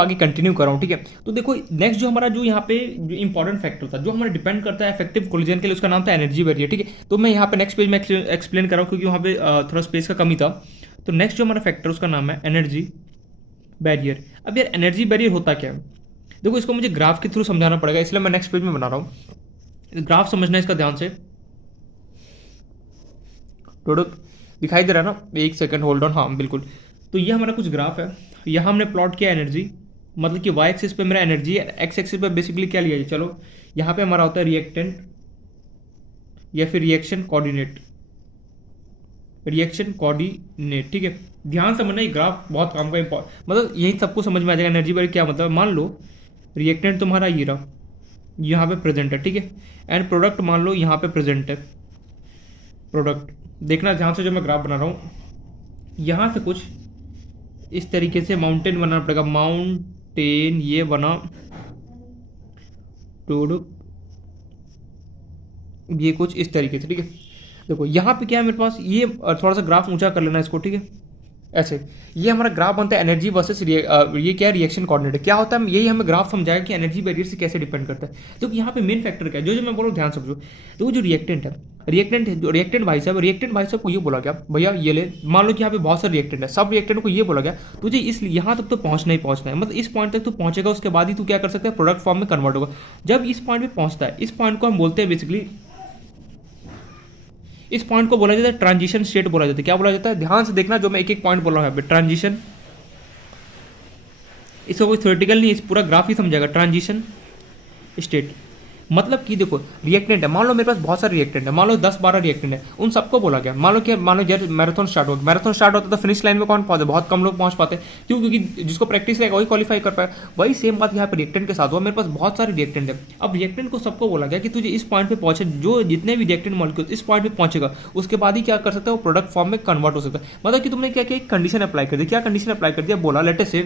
आगे कंटिन्यू कर रहा हूँ, ठीक है। तो देखो नेक्स्ट जो हमारा जो यहाँ पे जो इंपॉर्टेंट फैक्टर था जो हमारा डिपेंड करता है इफेक्टिव कोलिजन के लिए, उसका नाम था एनर्जी बैरियर, ठीक है। तो मैं यहाँ पे नेक्स्ट पेज में एक्सप्लेन कर रहा हूँ क्योंकि वहाँ पे थोड़ा स्पेस का कमी था। तो नेक्स्ट जो हमारा फैक्टर उसका नाम है एनर्जी बैरियर। अब यार एनर्जी बैरियर होता क्या है, देखो इसको मुझे ग्राफ के थ्रू समझाना पड़ेगा, इसलिए मैं नेक्स्ट पेज में बना रहा हूँ। ग्राफ समझना है इसका ध्यान से, थोड़ा दिखाई दे रहा है ना, एक सेकंड होल्ड ऑन, हाँ बिल्कुल। तो ये हमारा कुछ ग्राफ है, यहाँ हमने प्लॉट किया एनर्जी, मतलब कि वाई एक्सिस पे मेरा एनर्जी है, एक्स एक्सिस पे बेसिकली क्या लिया है, चलो यहाँ पे हमारा होता है रिएक्टेंट या फिर रिएक्शन कोऑर्डिनेट, रिएक्शन कोऑर्डिनेट, ठीक है। ध्यान समझना, ये ग्राफ बहुत काम का मतलब यही सबको समझ में आ जाएगा एनर्जी बैरियर क्या मतलब। मान लो रिएक्टेंट तुम्हारा ये रहा, यहाँ पे प्रेजेंट है, ठीक है, एंड प्रोडक्ट मान लो यहाँ पे प्रेजेंट है, प्रोडक्ट देखना ध्यान से जो मैं ग्राफ बना रहा हूँ, यहाँ से कुछ इस तरीके से माउंटेन बनाना पड़ेगा, माउंटेन ये बना, ये कुछ इस तरीके से, ठीक है। देखो यहाँ पे क्या है मेरे पास, ये थोड़ा सा ग्राफ ऊंचा कर लेना इसको, ठीक है, ऐसे। ये हमारा ग्राफ बनता है एनर्जी वर्सेस ये क्या है, रिएक्शन कोऑर्डिनेट। क्या होता है, यही हमें ग्राफ समझाएगा कि एनर्जी बैरियर से कैसे डिपेंड करता है। तो यहाँ पे मेन फैक्टर क्या है, जो मैं बोल रहा हूँ ध्यान समझो। तो जो रिएक्टेंट है, रिएक्टेंट भाई साहब को ये बोला गया भैया ये ले, मान लो कि यहाँ पे बहुत सारे रिएक्टेंट है, सब रिएक्टेंट को ये बोला गया तुझे इस यहाँ तक तो पहुँचना ही पहुँचना है, मतलब इस पॉइंट तक तो पहुँचेगा, उसके बाद ही तू क्या कर सकता है, प्रोडक्ट फॉर्म में कन्वर्ट होगा। जब इस पॉइंट पे पहुँचता है, इस पॉइंट को हम बोलते हैं बेसिकली, इस पॉइंट को बोला जाता है ट्रांजिशन स्टेट बोला जाता है। क्या बोला जाता है, ध्यान से देखना जो मैं एक एक पॉइंट बोल रहा हूँ यहाँ पे, ट्रांजिशन, इसको कोई थ्योरेटिकल नहीं, इस पूरा ग्राफ ही समझेगा, ट्रांजिशन स्टेट। मतलब कि देखो रिएक्टेंट है, मान लो मेरे पास बहुत सारे रिएक्टेंट है, मान लो 10-12 रिएक्टेंट है, उन सबको बोला गया, मान लो यार मैराथन स्टार्ट हो, मैराथन स्टार्ट होता है तो फिनिश लाइन में कौन पहुंचते, बहुत कम लोग पहुंच पाते हैं, क्यों, क्योंकि जिसको प्रैक्टिस रहेगा वही क्वालिफाई कर पाए। वही सेम बात यहाँ पर रिएक्टेंट के साथ हुआ, मेरे पास बहुत सारे रिएक्टेंट है। अब रिएक्टेंट को सबको बोला गया कि तुझे इस पॉइंट पे पहुंचे, जो जितने भी रिएक्टेंट मॉलिक्यूल इस पॉइंट पे पहुंचेगा उसके बाद ही क्या कर सकता है, वो प्रोडक्ट फॉर्म में कन्वर्ट हो सकता है। मतलब कि तुमने क्या किया, कंडीशन अप्लाई कर दी। क्या कंडीशन अप्लाई कर दिया, बोला लेटेस्ट से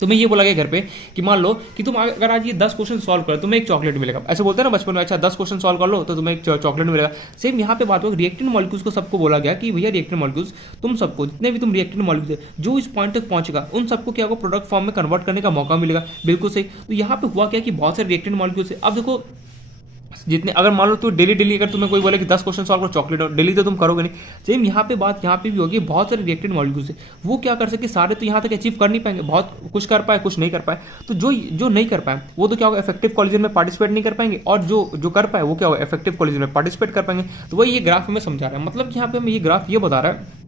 तुम्हें ये बोला गया घर पे कि मान लो कि तुम अगर आज ये 10 क्वेश्चन सॉल्व करो तुम्हें एक चॉकलेट मिलेगा, ऐसे बोलते हैं ना बचपन में, अच्छा 10 क्वेश्चन सॉल्व कर लो तो तुम्हें एक चॉकलेट मिलेगा। सेम यहाँ पे बात हो, रिएक्टेंट मॉलिक्यूल्स को सबको बोला गया कि भैया रिएक्टेंट मॉलिक्यूल्स तुम सबको, जितने भी तुम रिएक्टेंट मॉलिक्यूल्स जो इस पॉइंट तक पहुंचेगा उन सबको क्या होगा, प्रोडक्ट फॉर्म में कन्वर्ट करने का मौका मिलेगा। बिल्कुल सही। तो यहाँ पे हुआ क्या कि बहुत सारे रिएक्टेंट मॉलिक्यूल्स है। अब देखो जितने, अगर मान लो तो डेली अगर तुम्हें कोई बोले कि 10 क्वेश्चन सॉल्व करो चॉकलेट, और डेली तो तुम करोगे नहीं। सेम यहाँ पे बात यहाँ पे भी होगी, बहुत सारे रिएक्टेड मॉलिक्यूल्स है, वो क्या कर सके, सारे तो यहाँ तक अचीव कर नहीं पाएंगे, बहुत कुछ कर पाए कुछ नहीं कर पाए। तो जो नहीं कर पाए वो तो क्या होगा, इफेक्टिव कॉलिजन में पार्टिसिपेट नहीं कर पाएंगे, और जो कर पाए वो क्या होगा, इफेक्टिव कॉलिजन में पार्टिसिपेट कर पाएंगे। तो वही ये ग्राफ हमें समझा रहा है, मतलब कि यहाँ पे हमें ये ग्राफ ये बता रहा है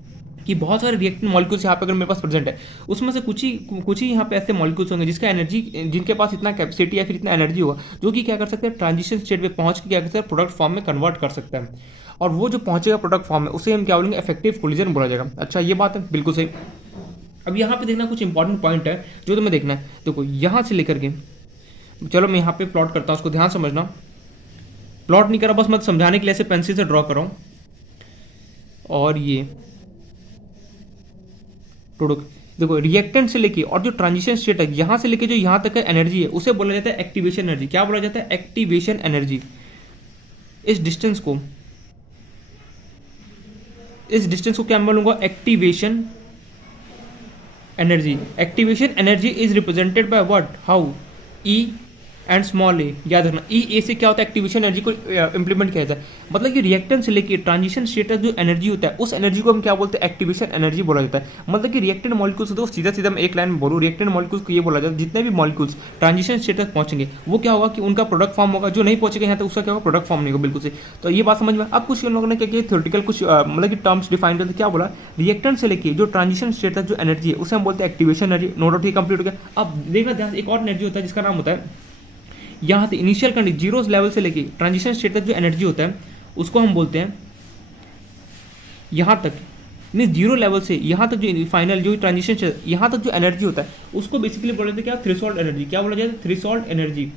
कि बहुत सारे रिएक्टेंट मॉलिक्यूल्स यहाँ पे अगर मेरे पास प्रेजेंट है, उसमें से कुछ ही यहाँ पे ऐसे मॉलिक्यूल्स होंगे जिसका एनर्जी, जिनके पास इतना कैपेसिटी या फिर इतना एनर्जी होगा जो कि क्या कर सकते हैं, ट्रांजिशन स्टेट पे पहुंच के क्या कर सकते हैं, प्रोडक्ट फॉर्म में कन्वर्ट कर सकते हैं। और वो जो पहुंचेगा प्रोडक्ट फॉर्म में उसे हम क्या बोलेंगे, इफेक्टिव कोलिजन बोला जाएगा। अच्छा ये बात है, बिल्कुल सही। अब यहाँ पे देखना कुछ इंपॉर्टेंट पॉइंट है जो तुम्हें देखना है। देखो यहाँ से लेकर के, चलो मैं यहाँ पे प्लॉट करता हूँ, उसको ध्यान समझना। प्लॉट नहीं करा, बस मैं समझाने के लिए ऐसे पेंसिल से ड्रॉ कर रहा हूँ। और ये देखो रिएक्टेंट से लेके और जो ट्रांजिशन स्टेट है यहां से लेके जो यहां तक का एनर्जी है उसे बोला जाता है एक्टिवेशन एनर्जी। क्या बोला जाता है, एक्टिवेशन एनर्जी। इस डिस्टेंस को क्या बोलूंगा, activation energy. Activation energy is represented by what, how, E and small A. याद रखना, ए से क्या होता है, एक्टिवेशन एनर्जी को इंप्लीमेंट किया जाता है। मतलब कि रिएक्टेंट से लेकर ट्रांजिशन स्टेट तक जो एनर्जी होता है उस एनर्जी को हम क्या बोलते हैं, एक्टिवेशन एनर्जी बोला जाता है। मतलब कि रिएक्टेंट मॉलिक्यूल्स, तो सीधा मैं एक लाइन में बोलूँ, रिएक्टेंट मॉलिक्यूल्स को ये बोला जाता है जितने भी मॉलिक्यूल्स ट्रांजिशन स्टेट तक पहुंचेंगे वो क्या होगा कि उनका प्रोडक्ट फॉर्म होगा, जो नहीं पहुंचेगा यहाँ तक उसका क्या होगा, प्रोडक्ट फॉर्म नहीं होगा। बिल्कुल से। तो ये बात समझ में। अब कुछ लोगों ने क्या किया, थ्योरेटिकल कुछ मतलब कि टर्म्स डिफाइन करते, क्या बोला, रिएक्टेंट से लेकर जो ट्रांजिशन स्टेट तक जो एनर्जी है उसे हम बोलते हैं activation energy. Note out, complete हो गया। अब देखना ध्यान, एक और एनर्जी होता है जिसका नाम होता है, यहाँ से इनिशियल कंडीशन जीरो लेवल से लेके ट्रांजिशन स्टेट तक जो एनर्जी होता है उसको हम बोलते हैं, यहाँ तक मीन जीरो लेवल से यहाँ तक जो फाइनल जो ट्रांजिशन यहाँ तक जो एनर्जी होता है उसको बेसिकली बोला जाता है क्या, थ्रेशोल्ड एनर्जी। क्या बोला जाता है, थ्रेशोल्ड एनर्जी।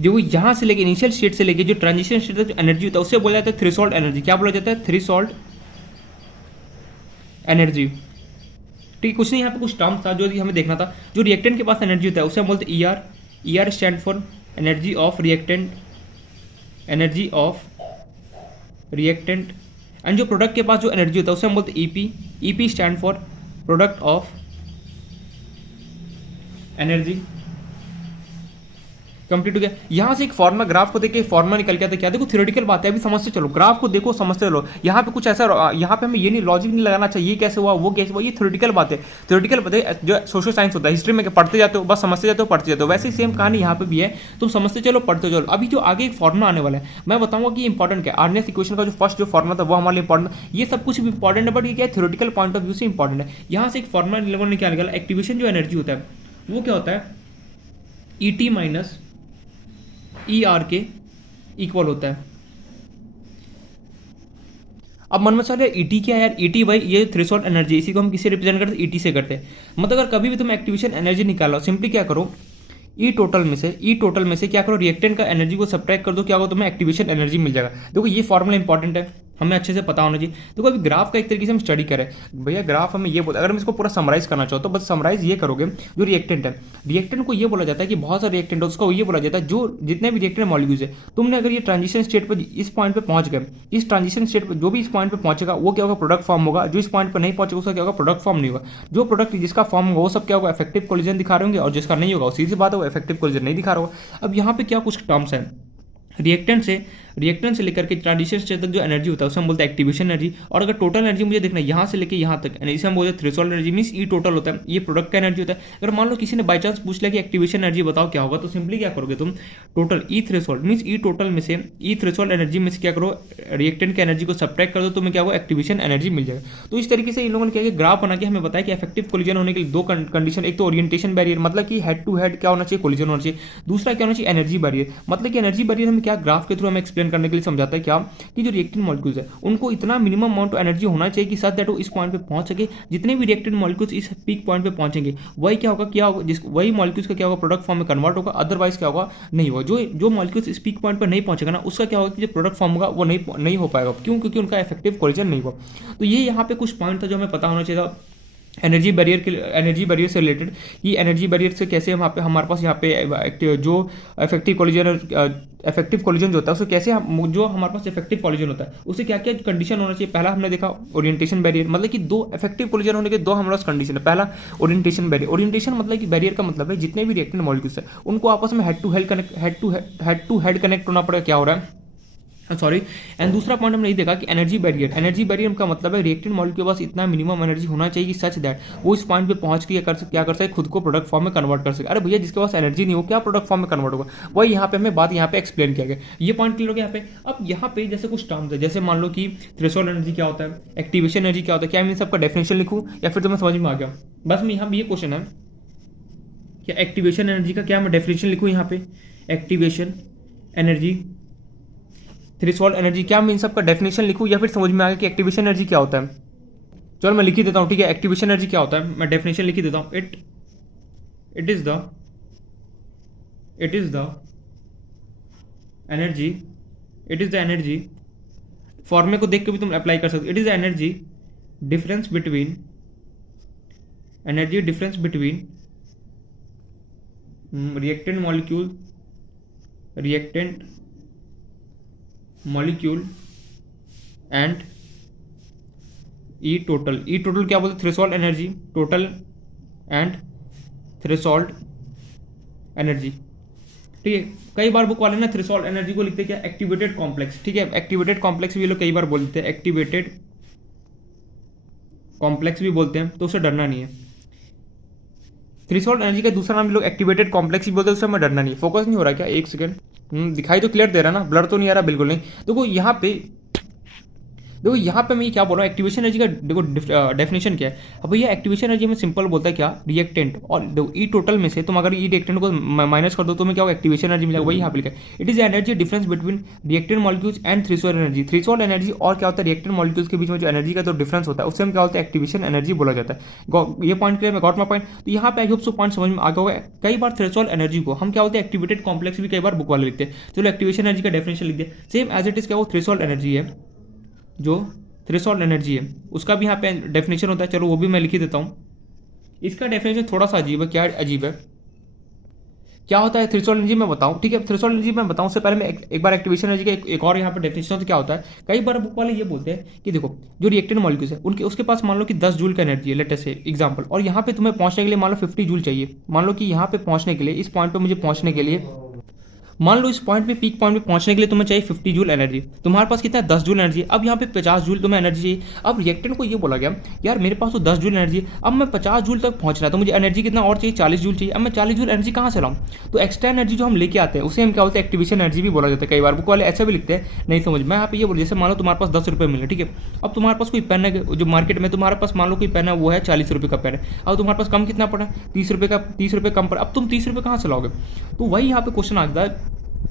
जो यहाँ से लेके इनिशियल स्टेट से लेके जो ट्रांजिशन स्टेट तक जो एनर्जी होता है उससे बोला जाता है थ्रेशोल्ड एनर्जी। क्या बोला जाता है, थ्रेशोल्ड एनर्जी। ठीक, कुछ नहीं, यहाँ पे कुछ टर्म्स था जो हमें देखना था। जो रिएक्टेंट के पास एनर्जी होता है उसे हम बोलते हैं E R. E R stand for energy of reactant, energy of reactant. And जो प्रोडक्ट के पास जो एनर्जी होता है उसे हम बोलते हैं EP. EP stand for product of energy complete हो गया। यहाँ से एक फॉर्मा, ग्राफ को देख के फॉर्मा निकल के आता है क्या, देखो थ्योरेटिकल बात है, अभी समझते चलो, ग्राफ को देखो समझते चलो। यहाँ पे कुछ ऐसा, यहाँ पे हमें ये नहीं लॉजिक नहीं लगाना चाहिए, ये कैसे हुआ वो कैसे हुआ, ये थ्योरेटिकल बात है। थ्योरेटिकल बात है जो सोशल साइंस होता है, हिस्ट्री में पढ़ते जाते हो, बस समझते जाते हो पढ़ते जाते हो, वैसे ही सेम कहानी यहाँ पे भी है, तुम समझते चलो पढ़ते चलो। अभी जो आगे एक फॉर्मुला आने वाला है मैं बताऊंगा कि इंपॉर्टेंट क्या है। आर्नियस इक्वेशन का जो फर्स्ट जो फॉर्मुला था वो हमारे लिए इंपॉर्टेंट, ये सब कुछ भी इंपॉर्टेंट है, बट ये क्या है थ्योरेटिकल पॉइंट ऑफ व्यू से इंपॉर्टेंट है। यहाँ से एक फॉर्मुला इन लोगों ने क्या निकाला, एक्टिवेशन जो एनर्जी होता है वो क्या होता है, E T minus E R के इक्वल होता है। अब मन में चल रहा है ईटी क्या है यार, ईटी भाई ये थ्रेशोल्ड एनर्जी, इसी को हम किसे रिप्रेजेंट करते हैं, ईटी से करते हैं। मतलब अगर कभी भी तुम एक्टिवेशन एनर्जी निकालो, सिंपली क्या करो, ई टोटल में से क्या करो, रिएक्टेंट का एनर्जी को सब्ट्रैक्ट कर दो, क्या होगा तुम्हें एक्टिवेशन एनर्जी मिल जाएगा। देखो ये फॉर्मूला इंपॉर्टेंट है, हमें अच्छे से पता होना चाहिए। देखो अभी ग्राफ का एक तरीके से हम स्टडी करें भैया, ग्राफ हमें ये बोलता है, अगर हम इसको पूरा समराइज करना चाहो तो बस समराइज ये करोगे, जो रिएक्टेंट है, रिएक्टेंट को ये बोला जाता है कि बहुत सारे रिएक्टेंट है, उसको ये बोला जाता है जो जितने भी रिएक्टेंट मॉलिक्यूल्स है, तुमने अगर ये ट्रांजिशन स्टेट पर इस पॉइंट पे पहुंच गए, इस ट्रांजिशन स्टेट पर जो भी इस पॉइंट पे पहुंचेगा वो क्या होगा, प्रोडक्ट फॉर्म होगा। जो इस पॉइंट पर नहीं पहुंचेगा उसका क्या होगा, प्रोडक्ट फॉर्म नहीं होगा। जो प्रोडक्ट जिसका फॉर्म होगा वो सब क्या होगा, इफेक्टिव कोलिजन दिखा रहे होंगे, और जिसका नहीं होगा सीधी बात है वो इफेक्टिव कोलिजन नहीं दिखा रहा होगा। अब यहाँ पे क्या कुछ टर्म्स है, रिएक्टेंट से लेकर के ट्रांजिशन स्टेट तक जो एनर्जी होता है उसे हम बोलते हैं एक्टिवेशन एनर्जी। और अगर टोटल एनर्जी मुझे देखना है यहाँ से लेकर यहाँ तक, इसे हम बोलते हैं थ्रेशोल्ड एनर्जी, मींस ई टोटल होता है, ये प्रोडक्ट का एनर्जी होता है। अगर मान लो किसी ने बाई चांस पूछ लिया कि एक्टिवेशन एनर्जी बताओ क्या होगा, तो सिंपली क्या करोगे तुम, टोटल ई थ्रेशोल्ड मींस ई टोटल में से, ई थ्रेशोल्ड एनर्जी में से क्या करो, रिएक्टेंट की एनर्जी को सब्ट्रैक्ट कर दो, तुम्हें क्या होगा, एक्टिवेशन एनर्जी मिल जाएगा। तो इस तरीके से इन लोगों ने क्या किया, ग्राफ बना के हमें बताया कि इफेक्टिव कोलिजन होने के लिए दो कंडीशन, एक तो ओरिएंटेशन बैरियर, मतलब कि हेड टू हेड क्या होना चाहिए, कोलिजन होना चाहिए। दूसरा क्या होना चाहिए, एनर्जी बैरियर, मतलब कि एनर्जी बैरियर हमें क्या ग्राफ के थ्रू हमें एक्सप्लेन करने के लिए समझाता है क्या, कि जो रिएक्टेंट मॉलिक्यूल्स है उनको इतना मिनिमम अमाउंट ऑफ एनर्जी होना चाहिए कि साथ दैट वो इस पॉइंट पे पहुंच सके। जितने भी रिएक्टेंट मॉलिक्यूल्स इस पीक पॉइंट पे पहुंचेंगे वही क्या होगा, वही मॉलिक्यूल्स का क्या होगा, प्रोडक्ट फॉर्म में कन्वर्ट होगा, अदरवाइज क्या होगा, नहीं होगा। जो मॉलिक्यूल्स इस पीक पॉइंट पर नहीं पहुंचेगा ना, उसका क्या होगा कि जो प्रोडक्ट फॉर्म होगा वो नहीं हो पाएगा। क्यों, क्योंकि उनका इफेक्टिव कोलिजन नहीं हुआ। तो ये यहाँ पे कुछ पॉइंट था जो हमें पता होना चाहिए था एनर्जी बैरियर से रिलेटेड, कि एनर्जी बैरियर से कैसे हमारे पास यहाँ पे जो इफेक्टिव कोलिजन जो होता है उसको कैसे जो हमारे पास इफेक्टिव कोलिजन होता है उसे क्या क्या कंडीशन होना चाहिए। पहला हमने देखा ओरिएंटेशन बैरियर, मतलब कि दो इफेक्टिव कोलिजन होने के दो हमारे पास कंडीशन है। पहला ओरिएंटेशन बैरियर, ओरिएंटेशन मतलब कि बैरियर का मतलब है जितने भी रिएक्टेंट मॉलिक्यूल्स है उनको आपस में हेड टू हेड कनेक्ट होना पड़ेगा, क्या हो रहा है, सॉरी। एंड दूसरा पॉइंट हमने ये देखा कि एनर्जी बैरियर का मतलब है रिएक्टेंट मॉलिक्यूल के पास इतना मिनिमम एनर्जी होना चाहिए कि सच दैट वो इस पॉइंट पे पहुंच के क्या कर सके, खुद को प्रोडक्ट फॉर्म में कन्वर्ट कर सके। अरे भैया जिसके पास एनर्जी नहीं हो क्या प्रोडक्ट फॉर्म में कन्वर्ट होगा, वही यहाँ पे हमें बात यहाँ पे एक्सप्लेन किया गया। ये पॉइंट क्लियर हो गया यहाँ पे। अब यहाँ पे जैसे कुछ टर्म्स है, जैसे मान लो कि थ्रेशोल्ड एनर्जी क्या होता है, एक्टिवेशन एनर्जी क्या होता है, क्या मैं सबका डेफिनेशन लिखूँ या फिर तुम्हें समझ में आ गया। बस मैं यहाँ ये क्वेश्चन है कि एक्टिवेशन एनर्जी का क्या मैं डेफिनेशन लिखूँ, यहाँ पे एक्टिवेशन एनर्जी, थ्रेशोल्ड एनर्जी, क्या मैं इन सब का डेफिनेशन लिखूं या फिर समझ में आ गया कि एक्टिवेशन एनर्जी क्या होता है। चलो मैं लिख ही देता हूं, ठीक है। एक्टिवेशन एनर्जी क्या होता है मैं डेफिनेशन लिख ही देता हूं। इट इज द एनर्जी, फॉर्मूले को देख के भी तुम अप्लाई कर सकते हो। It is the energy difference between reactant molecule and E total क्या बोलते, threshold energy, total and threshold energy, ठीक है। कई बार बुक वाले ना थ्रेशोल्ड एनर्जी को लिखते क्या, एक्टिवेटेड कॉम्प्लेक्स, ठीक है। एक्टिवेटेड कॉम्प्लेक्स भी ये लोग कई बार बोलते हैं, एक्टिवेटेड कॉम्प्लेक्स भी बोलते हैं, तो उसे डरना नहीं है। थ्रेशोल्ड एनर्जी का दूसरा नाम ये लोग एक्टिवेटेड कॉम्प्लेक्स भी बोलते हैं, उससे हमें डरना नहीं है। फोकस नहीं हो रहा क्या, एक सेकंड, दिखाई तो क्लियर दे रहा ना, ब्लर तो नहीं आ रहा, बिल्कुल नहीं। देखो यहाँ पे मैं ये क्या बोल रहा हूँ, एक्टिवेशन एनर्जी का देखो डेफिनेशन क्या है। अब भैया एक्टिवेशन एनर्जी में सिंपल बोलता है क्या, रिएक्टेंट, और देखो ई टोटल में से तुम अगर ई रिएक्टेंट को माइनस कर दो तो मैं क्या होगा, एक्टिवेशन एनर्जी मिलेगा, वही यहाँ पे लिखा है। It is energy difference between reactant molecules and threshold energy. Threshold energy और क्या होता है, रिएक्टेंट मॉलिक्यूल्स के बीच में जो एनर्जी का जो डिफरेंस होता है उससे हम क्या होता है, एक्टिवेशन एनर्जी बोला जाता है। ये पॉइंट क्लियर है, गॉट माय पॉइंट। तो यहाँ पे आई होप सो पॉइंट समझ में आ गया होगा। कई बार थ्रेशोल्ड एनर्जी को हम क्या बोलते हैं, एक्टिवेटेड कॉम्प्लेक्स भी कई बार बुक वाले लिखते हैं। चलो एक्टिवेशन एनर्जी का डेफिनेशन लिख दिया, सेम एज इट इज क्या वो थ्रेशोल्ड एनर्जी है, जो थ्रेशोल्ड एनर्जी है उसका भी यहाँ पे डेफिनेशन होता है। चलो वो भी मैं लिख ही देता हूँ। इसका डेफिनेशन थोड़ा सा अजीब है, क्या अजीब है क्या होता है थ्रेशोल्ड एनर्जी मैं बताऊं, ठीक है। थ्रेशोल्ड एनर्जी मैं बताऊं उससे पहले मैं एक बार एक्टिवेशन एनर्जी का एक और यहाँ पे डेफिनेशन तो क्या होता है। कई बार बुक वाले ये बोलते हैं कि देखो जो रिएक्टेंट मॉलिक्यूल्स है उनके उसके पास मान लो कि 10 जूल का एनर्जी है, लेटेस्ट से एग्जांपल, और यहाँ पे तुम्हें पहुंचने के लिए मान लो 50 जूल चाहिए। मान लो कि यहाँ पे पहुंचने के लिए, इस पॉइंट पे मुझे पहुंचने के लिए, मान लो इस पॉइंट पे पीक पॉइंट पे पहुंचने के लिए तुम्हें चाहिए 50 जूल एनर्जी। तुम्हारे पास कितना है 10 जूल एनर्जी। अब यहाँ पे 50 जूल तुम्हें एनर्जी चाहिए। अब रिएक्टेंट को ये बोला गया यार मेरे पास तो 10 जूल एनर्जी, अब मैं 50 जूल तक पहुंचना है तो मुझे एनर्जी कितना और चाहिए, 40 जूल चाहिए। अब मैं 40 जूल एनर्जी कहाँ से लाऊं? तो एक्स्ट्रा एनर्जी जो हम लेके आते हैं उसे हम क्या बोलते हैं, एक्टिवेशन एनर्जी भी बोला जाता है। कई बार बुक वाले ऐसे भी लिखते हैं, नहीं समझ मैं यहाँ पे ये बोल, जैसे मान लो तुम्हारे पास 10 रुपये मिले, ठीक है। अब तुम्हारे पास कोई पेन है जो मार्केट में तुम्हारे पास मान लो कोई पेन है वो है 40 रुपये का पेन है। अब तुम्हारे पास कम कितना पड़ा, 30 रुपये का, 30 रुपये कम पड़ा। अब तुम 30 रुपये कहाँ से लाओगे? तो वही यहाँ पे क्वेश्चन आता है,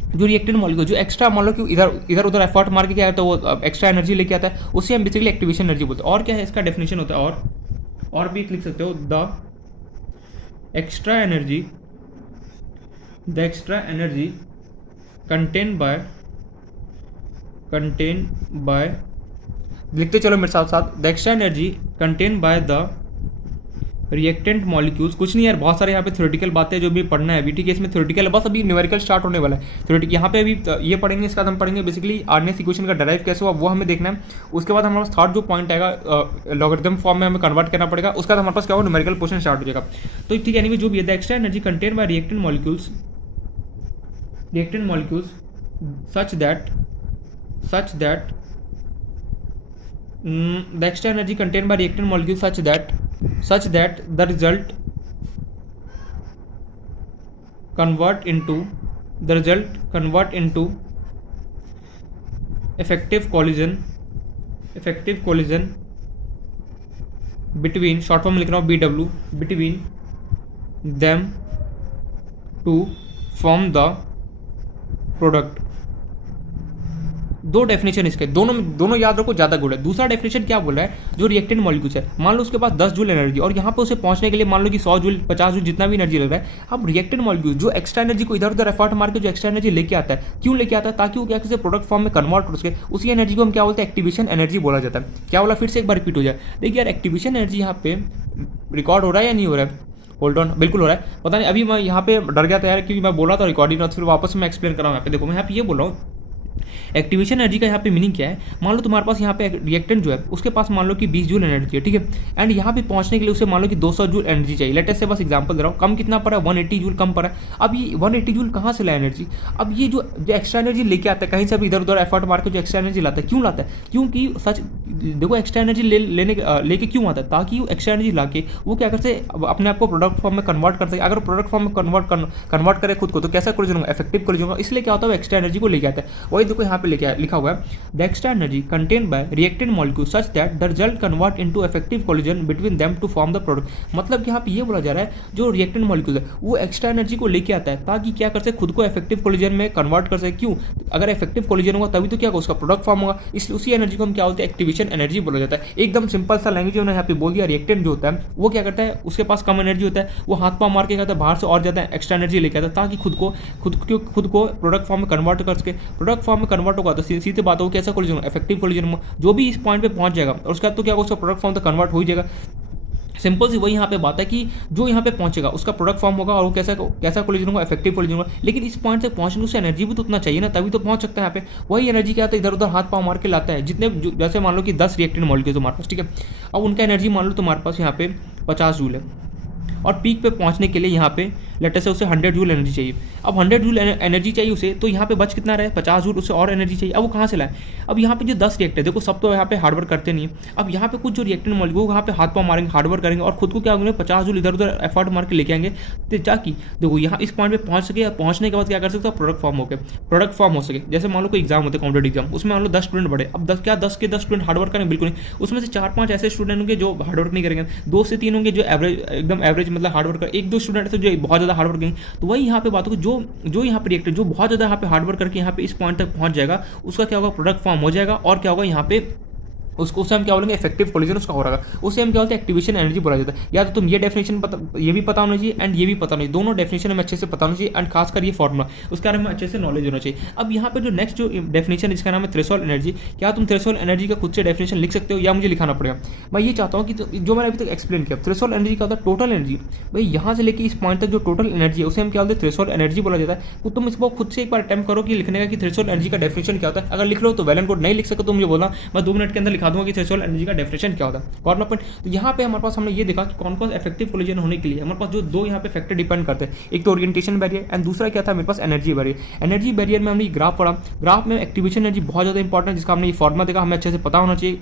जो रिएक्टेंट मॉलिक्यूल जो एक्स्ट्रा मान लो कि इधर उधर एफर्ट मार के क्या आता है वो एक्स्ट्रा एनर्जी लेके आता है, उसे हम बेसिकली एक्टिवेशन एनर्जी बोलते हैं। और क्या है इसका डेफिनेशन होता है, और भी लिख सकते हो, the extra energy contain by लिखते चलो मेरे साथ साथ, the extra energy contain by the reactant molecules. कुछ नहीं यार, बहुत सारे यहाँ पे थ्योरेटिकल बातें जो भी पढ़ना है अभी, ठीक है। इसमें थ्योरेटिकल है, बस अभी न्यूमेरिकल स्टार्ट होने वाला है। थ्योरेटिकल यहाँ पे अभी ये पढ़ेंगे, इसका हम पढ़ेंगे बेसिकली आर्नेस इक्वेशन का डेराइव कैसे हुआ वो हमें देखना है। उसके बाद हमारे पास थर्ड जो पॉइंट आएगा लॉगरिथम फॉर्म में हमें कन्वर्ट करना पड़ेगा। उसका हमारे पास क्या होगा, न्यूमेरिकल पोर्शन स्टार्ट हो जाएगा। तो ठीक है, एनीवे जो भी है, the extra energy contain bye reactant molecules such that the extra energy contained by reactant molecules such that the result convert into effective collision between, short form लिख रहा हूँ BW, between them to form the product. दो definition इसके, दोनों याद रखो, ज्यादा good है। दूसरा डेफिनेशन क्या बोल रहा है, जो रिएक्टेंट मॉलिक्यूल्स है, मान लो उसके पास 10 जूल एनर्जी और यहाँ पे उसे पहुंचने के लिए मान लो कि 100 जूल 50 जूल जितना भी एनर्जी लग रहा है। अब रिएक्टेंट मॉलिक्यूल जो एक्स्ट्रा एनर्जी को इधर उधर एफर्ट मार के जो एक्स्ट्रा एनर्जी लेके आता है, क्यों लेके आता है? ताकि वो क्या किसी प्रोडक्ट फॉर्म में कन्वर्ट कर सके। उसी एनर्जी को हम क्या बोलते हैं, एक्टिवेशन एनर्जी बोला जाता है। क्या बोला, फिर से एक बार रिपीट हो जाए। देखिए यार, एक्टिवेशन एनर्जी यहाँ पे रिकॉर्ड हो रहा है या नहीं हो रहा है? होल्ड ऑन, बिल्कुल हो रहा है। पता नहीं अभी मैं यहाँ पे डर गया था यार, क्योंकि मैं बोला था रिकॉर्डिंग, फिर वापस मैं एक्सप्लेन कर रहा हूँ। यहाँ पे देखो, मैं यहाँ पे ये बोल रहा हूँ एक्टिवेशन एनर्जी का यहाँ पे मीनिंग क्या है। मान लो तुम्हारे पास यहाँ पे रिएक्टेंट जो है उसके पास मान लो कि 20 जूल एनर्जी है, ठीक है। एंड यहाँ पे पहुंचने के लिए उसे मान लो कि 200 जूल एनर्जी चाहिए। लेटेस्ट से बस एग्जांपल दे रहा हूँ, कम कितना पड़ा है, 180 जूल कम पड़ा है। अब ये 180 जूल कहाँ से लाए एनर्जी? अब ये जो एक्स्ट्रा एनर्जी लेके आता है कहीं से भी इधर उधर एफर्ट मार के जो एक्स्ट्रा एनर्जी लाता है, क्यों लाता है? क्योंकि सच देखो, एक्स्ट्रा एनर्जी लेके क्यों आता है? ताकि वो एक्स्ट्रा एनर्जी लाके वो क्या करते अपने आप को प्रोडक्ट फॉर्म में कन्वर्ट कर सके। अगर प्रोडक्ट फॉर्म में कन्वर्ट करे खुद को, तो कैसा कोलिजन होगा, इफेक्टिव कोलिजन होगा। इसलिए क्या होता है, एक्स्ट्रा एनर्जी को लेके आता है। वही देखो यहाँ पे लिखा हुआ है, the extra energy contained by reactant molecule such that the result convert into effective collision between them to form the product. मतलब कि यहाँ पे ये बोला जा रहा है, जो रिएक्टेंट मॉलिक्यूल है वो एक्स्ट्रा एनर्जी को लेके आता है ताकि क्या कर सके, खुद को इफेक्टिव कोलिजन में कन्वर्ट कर सके। क्यों? अगर इफेक्टिव कोलिजन होगा तभी तो क्या होगा, उसका प्रोडक्ट फॉर्म होगा। इसलिए उसी एनर्जी को हम क्या बोलते हैं, एक्टिवेशन एनर्जी बोला जाता है। एकदम सिंपल सा लैंग्वेज उन्होंने यहाँ पे बोल दिया। रिएक्टेंट जो होता है वो क्या करता है, उसके पास कम एनर्जी होता है, वो हाथ पाँव मार के कहता है बाहर से और ज्यादा एक्स्ट्रा एनर्जी लेके आता है ताकि खुद को प्रोडक्ट फॉर्म में कन्वर्ट कर सके। प्रोडक्ट फॉर्म में कन्वर्ट होगा तो सीधी बात हो, कैसा कोलिजन, इफेक्टिव कोलिजन में जो भी इस पॉइंट पे पहुंच जाएगा और उसके बाद तो क्या होगा, उसका प्रोडक्ट फॉर्म तो कन्वर्ट हो ही जाएगा। सिंपल सी वही यहाँ पे बात है कि जो यहाँ पे पहुंचेगा उसका प्रोडक्ट फॉर्म होगा और वो कैसा कोलिजन होगा, इफेक्टिव कोलिजन होगा। लेकिन इस पॉइंट से पहुंचने से एनर्जी भी तो उतना चाहिए ना, तभी तो पहुंच सकता है यहाँ पे। वही एनर्जी क्या आता है, इधर उधर हाथ पाँव मार के लाता है। जितने जैसे मान लो कि 10 रिएक्टेंट मॉलिक्यूल्स तुम्हारे पास, ठीक है। अब उनका एनर्जी मान लो तुम्हारे पास यहाँ पे 50 जूल है और पीक पे पहुंचने के लिए यहाँ पे लेटर से उसे 100 जूल एनर्जी चाहिए। अब 100 जूल एनर्जी चाहिए उसे, तो यहाँ पे बच कितना रहे, 50 जूल, उसे और एनर्जी चाहिए। अब वो कहाँ से लाए? अब यहाँ पे जो 10 रिएक्टर, देखो सब तो यहाँ पे हार्डवर्क करते नहीं है। अब यहाँ पे कुछ जो रिएक्टेंट मॉलिक्यूल वहाँ पे हाथ पाँव मारेंगे, हार्डवर्क करेंगे और खुद को क्या होंगे, 50 जूल इधर उधर एफर्ट मार के लेके आएंगे। तो जाकि देखो यहाँ इस पॉइंट पे पहुंच सके, पहुंचने के बाद क्या कर सकते हो, प्रोडक्ट फॉर्म हो सके। जैसे मान लो कोई एग्जाम होते हैं, कॉम्पिटेटिव एग्जाम, उसमें मान लो 10 स्टूडेंट बढ़े। अब 10 के 10 स्टूडेंट हार्डवर्क करेंगे, बिल्कुल नहीं। उसमें से 4-5 ऐसे स्टूडेंट होंगे जो हार्डवर्क नहीं करेंगे, 2 से 3 होंगे जो एकदम एवरेज मतलब हार्डवर्क कर, 1-2 स्टूडेंट ऐसे जो बहुत ज़्यादा हार्डवर्क करेंगे। तो वही यहाँ पे बात होगी, जो यहाँ पे रिएक्टर जो बहुत ज़्यादा यहाँ पे हार्डवर्क करके यहाँ पे इस पॉइंट तक पहुँच जाएगा, उसका क्या होगा, प्रोडक्ट फॉर्म हो जाएगा और क्या होगा, यहाँ पे उसको उसे हम क्या बोलेंगे, इफेक्टिव कोलिजन उसका हो रहा है, उसे हम क्या बोलते हैं, एक्टिवेशन एनर्जी बोला जाता है। या तो तुम ये डेफिनेशन ये भी पता होना चाहिए एंड ये भी पता होना चाहिए, दोनों डेफिनेशन हमें अच्छे से पता होना चाहिए एंड खासकर ये फॉर्मुला उसका हमें अच्छे से नॉलेज होना चाहिए। अब यहाँ पे जो नेक्स्ट जो डेफिनेशन इसका नाम है थ्रेशोल्ड एनर्जी, क्या तुम थ्रेशोल्ड एनर्जी का खुद से डेफिनेशन लिख सकते हो या मुझे लिखाना पड़ेगा? मैं ये चाहता हूँ कि जो मैंने अभी तक एक्सप्लेन किया, थ्रेशोल्ड एनर्जी का होता है टोटल एनर्जी, भाई यहाँ से लेकर इस पॉइंट तक जो टोटल एनर्जी है उसे हम क्या बोलते हैं, थ्रेशोल्ड एनर्जी बोला जाता है। तो तुम इसको खुद से एक बार अटेम्प्ट करो कि लिखने का कि थ्रेशोल्ड एनर्जी का डेफिनेशन क्या होता है। अगर लिख लो तो वेल एंड गुड, नहीं लिख सको तो मुझे बोलना, मैं 2 मिनट के अंदर लिखा दूंगा कि थ्रेशोल्ड एनर्जी का डेफिनेशन क्या होता है। कॉर्नर पॉइंट, तो यहाँ पे हमारे पास हमने ये देखा कि कौन कौन इफेक्टिव कोलिजन होने के लिए हमारे पास जो 2 यहाँ पे फैक्टर डिपेंड करते हैं, एक तो ओरिएंटेशन बैरियर एंड दूसरा क्या था मेरे पास, एनर्जी बैरियर। एनर्जी बैरियर में हमने ग्राफ पढ़ा, ग्राफ में एक्टिवेशन एनर्जी बहुत ज़्यादा इंपॉर्टेंट, जिसका हमने ये फॉर्मुला देखा, हमें अच्छे से पता होना चाहिए।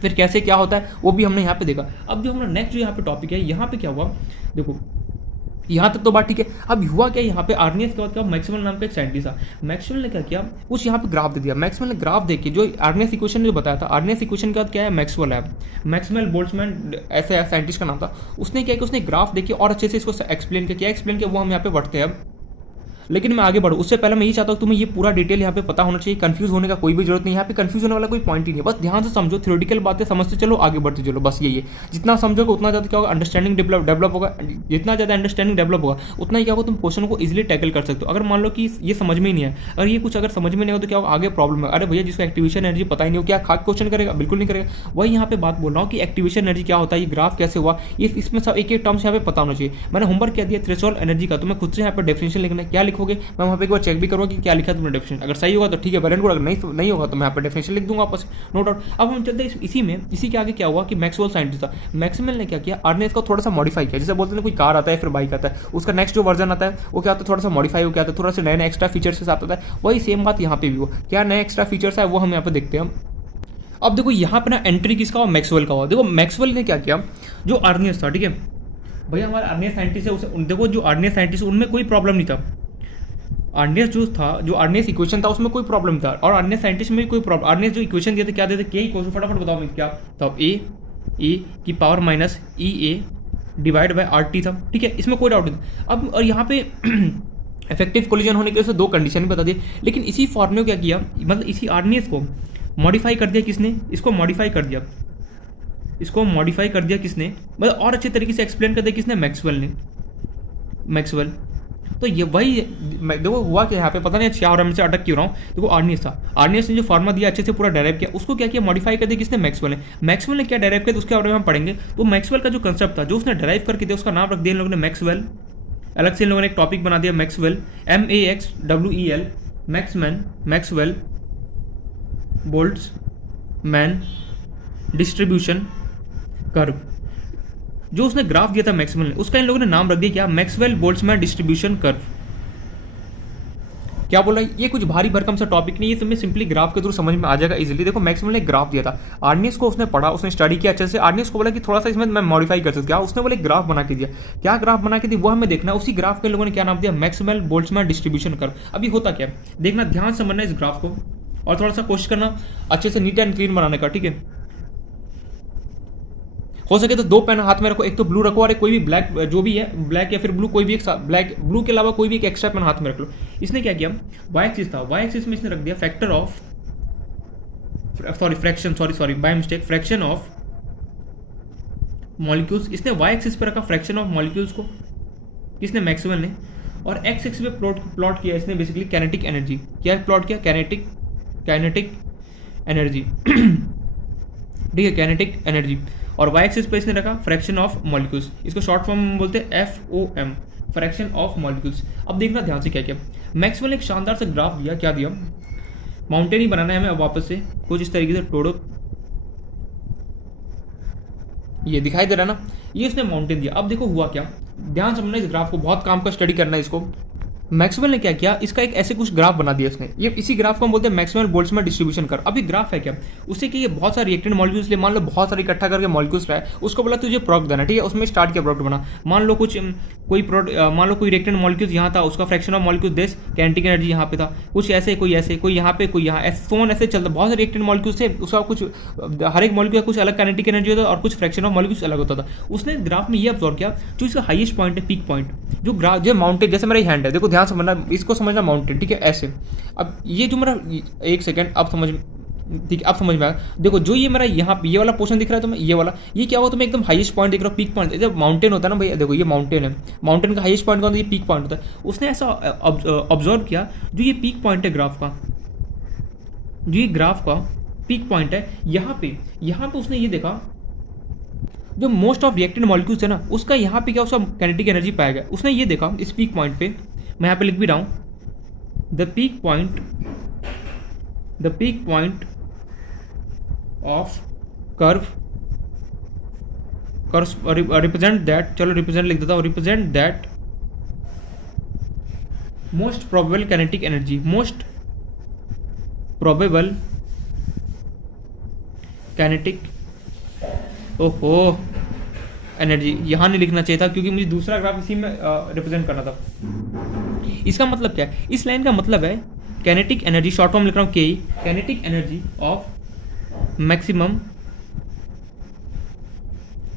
फिर कैसे क्या होता है वो भी हमने यहाँ पे देखा। अब जो हमारा नेक्स्ट जो यहाँ पे टॉपिक है, यहाँ पे क्या हुआ देखो, यहाँ तक तो बात ठीक है। अब हुआ क्या, यहाँ पे आर्नियस के बाद क्या, मैक्सवेल नाम का एक साइंटिस्ट था, मैक्सवेल ने क्या किया, कुछ यहाँ पे ग्राफ दे दिया। मैक्सवेल ने ग्राफ देके जो आर्नियस इक्वेशन जो बताया था, आर्नियस इक्वेशन के बाद क्या है, मैक्सवेल है, मैक्सवेल बोल्ट्जमैन ऐसे साइंटिस्ट का नाम था। उसने क्या किया, उसने ग्राफ देके और अच्छे से इसको एक्सप्लेन किया। क्या एक्सप्लेन किया वो हम यहाँ पे बढ़ते हैं अब, लेकिन मैं आगे बढ़ूँ उससे पहले मैं ये चाहता हूँ तुम्हें ये पूरा डिटेल यहाँ पे पता होना चाहिए, कंफ्यूज होने का कोई भी जरूरत नहीं, यहाँ पे कंफ्यूज होने वाला कोई पॉइंट ही नहीं है। बस ध्यान से समझो, थ्योरेटिकल बातें समझते चलो, आगे बढ़ते चलो, बस यही है। जितना समझोगे उतना ज़्यादा क्या होगा, अंडरस्टैंडिंग डेवलप होगा, जितना ज़्यादा अंडरस्टैंडिंग डेवलप होगा उतना ही क्या होगा, तुम क्वेश्चन को इजिली टैकल कर सकते हो। अगर मान लो कि ये समझ में ही नहीं है, अगर ये कुछ अगर समझ में नहीं हो तो क्या होगा, आगे प्रॉब्लम है। अरे भैया जिसको एक्टिवेशन एनर्जी पता ही नहीं हो, क्या खाक क्वेश्चन करेगा, बिल्कुल नहीं करेगा। वही यहाँ पे बात बोल रहा हूँ कि एक्टिवेशन एनर्जी क्या होता है, ये ग्राफ कैसे हुआ, ये इसमें सब एक एक टर्म्स यहाँ पे पता होना चाहिए। मैंने होमवर्क क्या दिया, थ्रेशोल्ड एनर्जी का, तुम्हें खुद से यहाँ पे डेफिनेशन लिखना है। क्या लिखोगे, मैं वहाँ पे चेक भी करूँगा कि क्या लिखा तुमने डेफिनेशन, अगर सही होगा तो ठीक है, वेल एंड गुड, अगर नहीं होगा तो मैं यहाँ पे डेफिनेशन लिख दूंगा वापस, नो डाउट। अब हम चलते हैं इसी के आगे क्या हुआ कि मैक्सवेल साइंटिस्ट था, मैक्सवेल ने क्या किया, आर्नियस को थोड़ा सा मॉडिफाई किया। जैसे बोलते हैं कोई कार आता है फिर बाइक आता है, उसका नेक्स्ट जो वर्जन आता है वो क्या होता है, थोड़ा सा मॉडिफाई हो, क्या आता है, थोड़ा सा नए नए एक्स्ट्रा फीचर्स के साथ आता है। वही सेम बात यहाँ पे भी हो, क्या नए एक्स्ट्रा फीचर्स है वो हम यहाँ पे देखते हैं। अब देखो यहाँ पे ना एंट्री किसका हुआ, मैक्सवेल का हुआ। देखो मैक्सवेल ने क्या किया, जो आर्नियस था, ठीक है भैया हमारा आर्नियस साइंटिस्ट है, उसे देखो जो आर्नियस साइंटिस्ट उनमें कोई प्रॉब्लम नहीं था। आर्नियस जो था, जो आर्नियस इक्वेशन था उसमें कोई प्रॉब्लम था, और आर्नियस साइंटिस्ट में भी कोई प्रॉब्लम। आर्नियस जो इक्वेशन दिए थे क्या देते, के इक्वेशन, फटाफट बताओ मैं क्या था, ए की power minus E A divide by R T था, ठीक है, इसमें कोई डाउट नहीं था। अब और यहाँ पे इफेक्टिव कोलिजन होने के वजह से 2 कंडीशन भी बता दिए, लेकिन इसी फॉर्मूले को क्या किया, मतलब इसी आर्नियस को मॉडिफाई कर दिया किसने, इसको मॉडिफाई कर दिया, इसको मॉडिफाई कर दिया किसने, मतलब और अच्छे तरीके से एक्सप्लेन कर दिया किसने, मैक्सवेल ने, मैक्सवेल। तो ये वही देखो हुआ कि यहाँ पे पता नहीं क्या हो रहा है, मैं अटक क्यों रहा हूँ। देखो आर्नियस था, आर्नियस ने जो फार्मा दिया अच्छे से पूरा डेराइव किया, उसको क्या किया, मॉडिफाई कर दिया किसने, मैक्सवेल ने। मैक्सवेल ने क्या डेराइव किया तो उसके बारे में हम पढ़ेंगे। तो मैक्सवेल का जो कंसेप्ट था, जो उसने डेराइव करके दिया, उसका नाम रख दिया इन लोगों ने मैक्सवेल। अलग से इन लोगों ने एक टॉपिक बना दिया Maxwell, MAXWEL, Maxman, Maxwell Boltzmann distribution curve. जो उसने ग्राफ दिया था मैक्सवेल ने, उसका इन लोगों ने नाम रख दिया क्या, मैक्सवेल बोल्ट्जमैन डिस्ट्रीब्यूशन कर्व। क्या बोला, ये कुछ भारी भरकम सा टॉपिक नहीं है, तुम्हें सिंपली ग्राफ के थ्रू समझ में आ जाएगा इजीली। देखो मैक्सवेल ने ग्राफ दिया था, आर्नियस को उसने पढ़ा, उसने स्टडी किया अच्छे से। आर्नियस को बोला कि थोड़ा सा इसमें मैं मॉडिफाई कर सकता, उसने बोले ग्राफ बना के दिया। क्या ग्राफ बना के दिया वो हमें देखना है। उसी ग्राफ के लोगों ने क्या नाम दिया, मैक्सवेल बोल्ट्जमैन डिस्ट्रीब्यूशन कर्व। अभी होता क्या देखना, ध्यान से समझना इस ग्राफ को, और थोड़ा सा कोशिश करना अच्छे से नीट एंड क्लीन बनाने का, ठीक है। हो सके तो 2 पेन हाथ में रखो, एक तो ब्लू रखो और एक कोई भी ब्लैक, जो भी है ब्लैक या फिर ब्लू, कोई भी एक ब्लैक ब्लू के अलावा कोई भी एक एक्स्ट्रा पेन हाथ में रख लो। इसने क्या किया, वाई एक्सिस था, वाई एक्सिस में इसने रख दिया factor of, sorry by mistake, fraction of molecules. इसने वाई एक्सिस पे रखा फ्रैक्शन ऑफ मॉलिक्यूल्स को, किसने, मैक्सवेल ने। और एक्स एक्सिस पे प्लॉट किया इसने बेसिकली काइनेटिक एनर्जी। क्या प्लॉट किया, काइनेटिक एनर्जी, ठीक है, काइनेटिक एनर्जी। और वाई एक्सिस पे इसने रखा फ्रैक्शन ऑफ मॉलिक्यूल्स, इसको शॉर्ट फॉर्म में बोलते हैं FOM, फ्रैक्शन ऑफ मॉलिक्यूल्स। अब देखना ध्यान से क्या किया, मैक्सवेल ने एक शानदार सा ग्राफ दिया, क्या दिया, माउंटेन ही बनाना है हमें अब वापस से कुछ इस तरीके से तोड़ो, ये दिखाई दे रहा है ना, ये उसने माउंटेन दिया। अब देखो हुआ क्या, ध्यान समझना इस ग्राफ को, बहुत काम का स्टडी करना है इसको। मैक्सवेल ने क्या किया, इसका एक ऐसे कुछ ग्राफ बना दिया इसने, ये इसी ग्राफ को हम बोलते हैं मैक्सवेल बोल्ट्जमैन डिस्ट्रीब्यूशन कर्व। अभी ग्राफ है क्या, उससे कि ये बहुत सारे रिएक्टेंट मॉलिक्यूल्स ले, मान लो बहुत सारे इकट्ठा करके मॉलिक्यूल्स लाए, उसको बोला तुझे प्रोडक्ट देना, ठीक है, उसमें स्टार्ट किया प्रोडक्ट बना। मान लो कुछ कोई प्रोडक्ट, मान लो कोई रिएक्टेंट मॉलिक्यूल्स यहाँ था, उसका फ्रैक्शन ऑफ मॉलिक्यूल्स देश काइनेटिक एनर्जी यहाँ पे था, कुछ ऐसे कोई ऐसे, कोई यहाँ पे कोई यहाँ, ऐसे चलता, बहुत सारे रिएक्टेंट मॉलिक्यूल्स थे, उसका कुछ हर एक मॉलिक्यूल का कुछ अलग काइनेटिक एनर्जी होता और कुछ फ्रैक्शन ऑफ मॉलिक्यूल्स अलग होता था। उसने ग्राफ में ये ऑब्जर्व किया, जो इसका हाईएस्ट पॉइंट है, पीक पॉइंट, जो ग्राफ जो माउंटेन, जैसे मेरा हैंड है, देखो ध्यान समझना, इसको समझना माउंटेन, ठीक है, ऐसे। अब ये जो मेरा, एक सेकेंड, अब समझ, ठीक है, अब समझ में आया। देखो जो ये मेरा यहाँ पे ये वाला पोर्शन दिख रहा है तुम्हें, ये वाला, ये क्या हुआ तुम्हें एकदम हाईएस्ट पॉइंट दिख रहा है, पीक पॉइंट। जब माउंटेन होता है ना भैया, देखो ये माउंटेन है, माउंटेन का हाईएस्ट पॉइंट कौन होता है, ये पीक पॉइंट होता है। उसने ऐसा ऑब्जर्व किया, जो ये पीक पॉइंट है ग्राफ का, जो ये ग्राफ का पीक पॉइंट है, यहाँ पे उसने ये देखा, जो मोस्ट ऑफ रिएक्टेड मॉलिक्यूल्स है ना, उसका यहाँ पे क्या उसका काइनेटिक एनर्जी पाया गया। उसने ये देखा इस पीक पॉइंट पे, मैं यहाँ पे लिख भी रहा हूँ, the peak point of curve represent that, चलो रिप्रेजेंट लिख देता हूँ, represent that most probable kinetic energy, most probable kinetic, ओहो एनर्जी यहाँ नहीं लिखना चाहिए था क्योंकि मुझे दूसरा ग्राफ इसी में रिप्रेजेंट करना था। इसका मतलब क्या है, इस लाइन का मतलब है काइनेटिक एनर्जी, शॉर्ट फॉर्म लिख रहा हूँ के, kinetic energy of maximum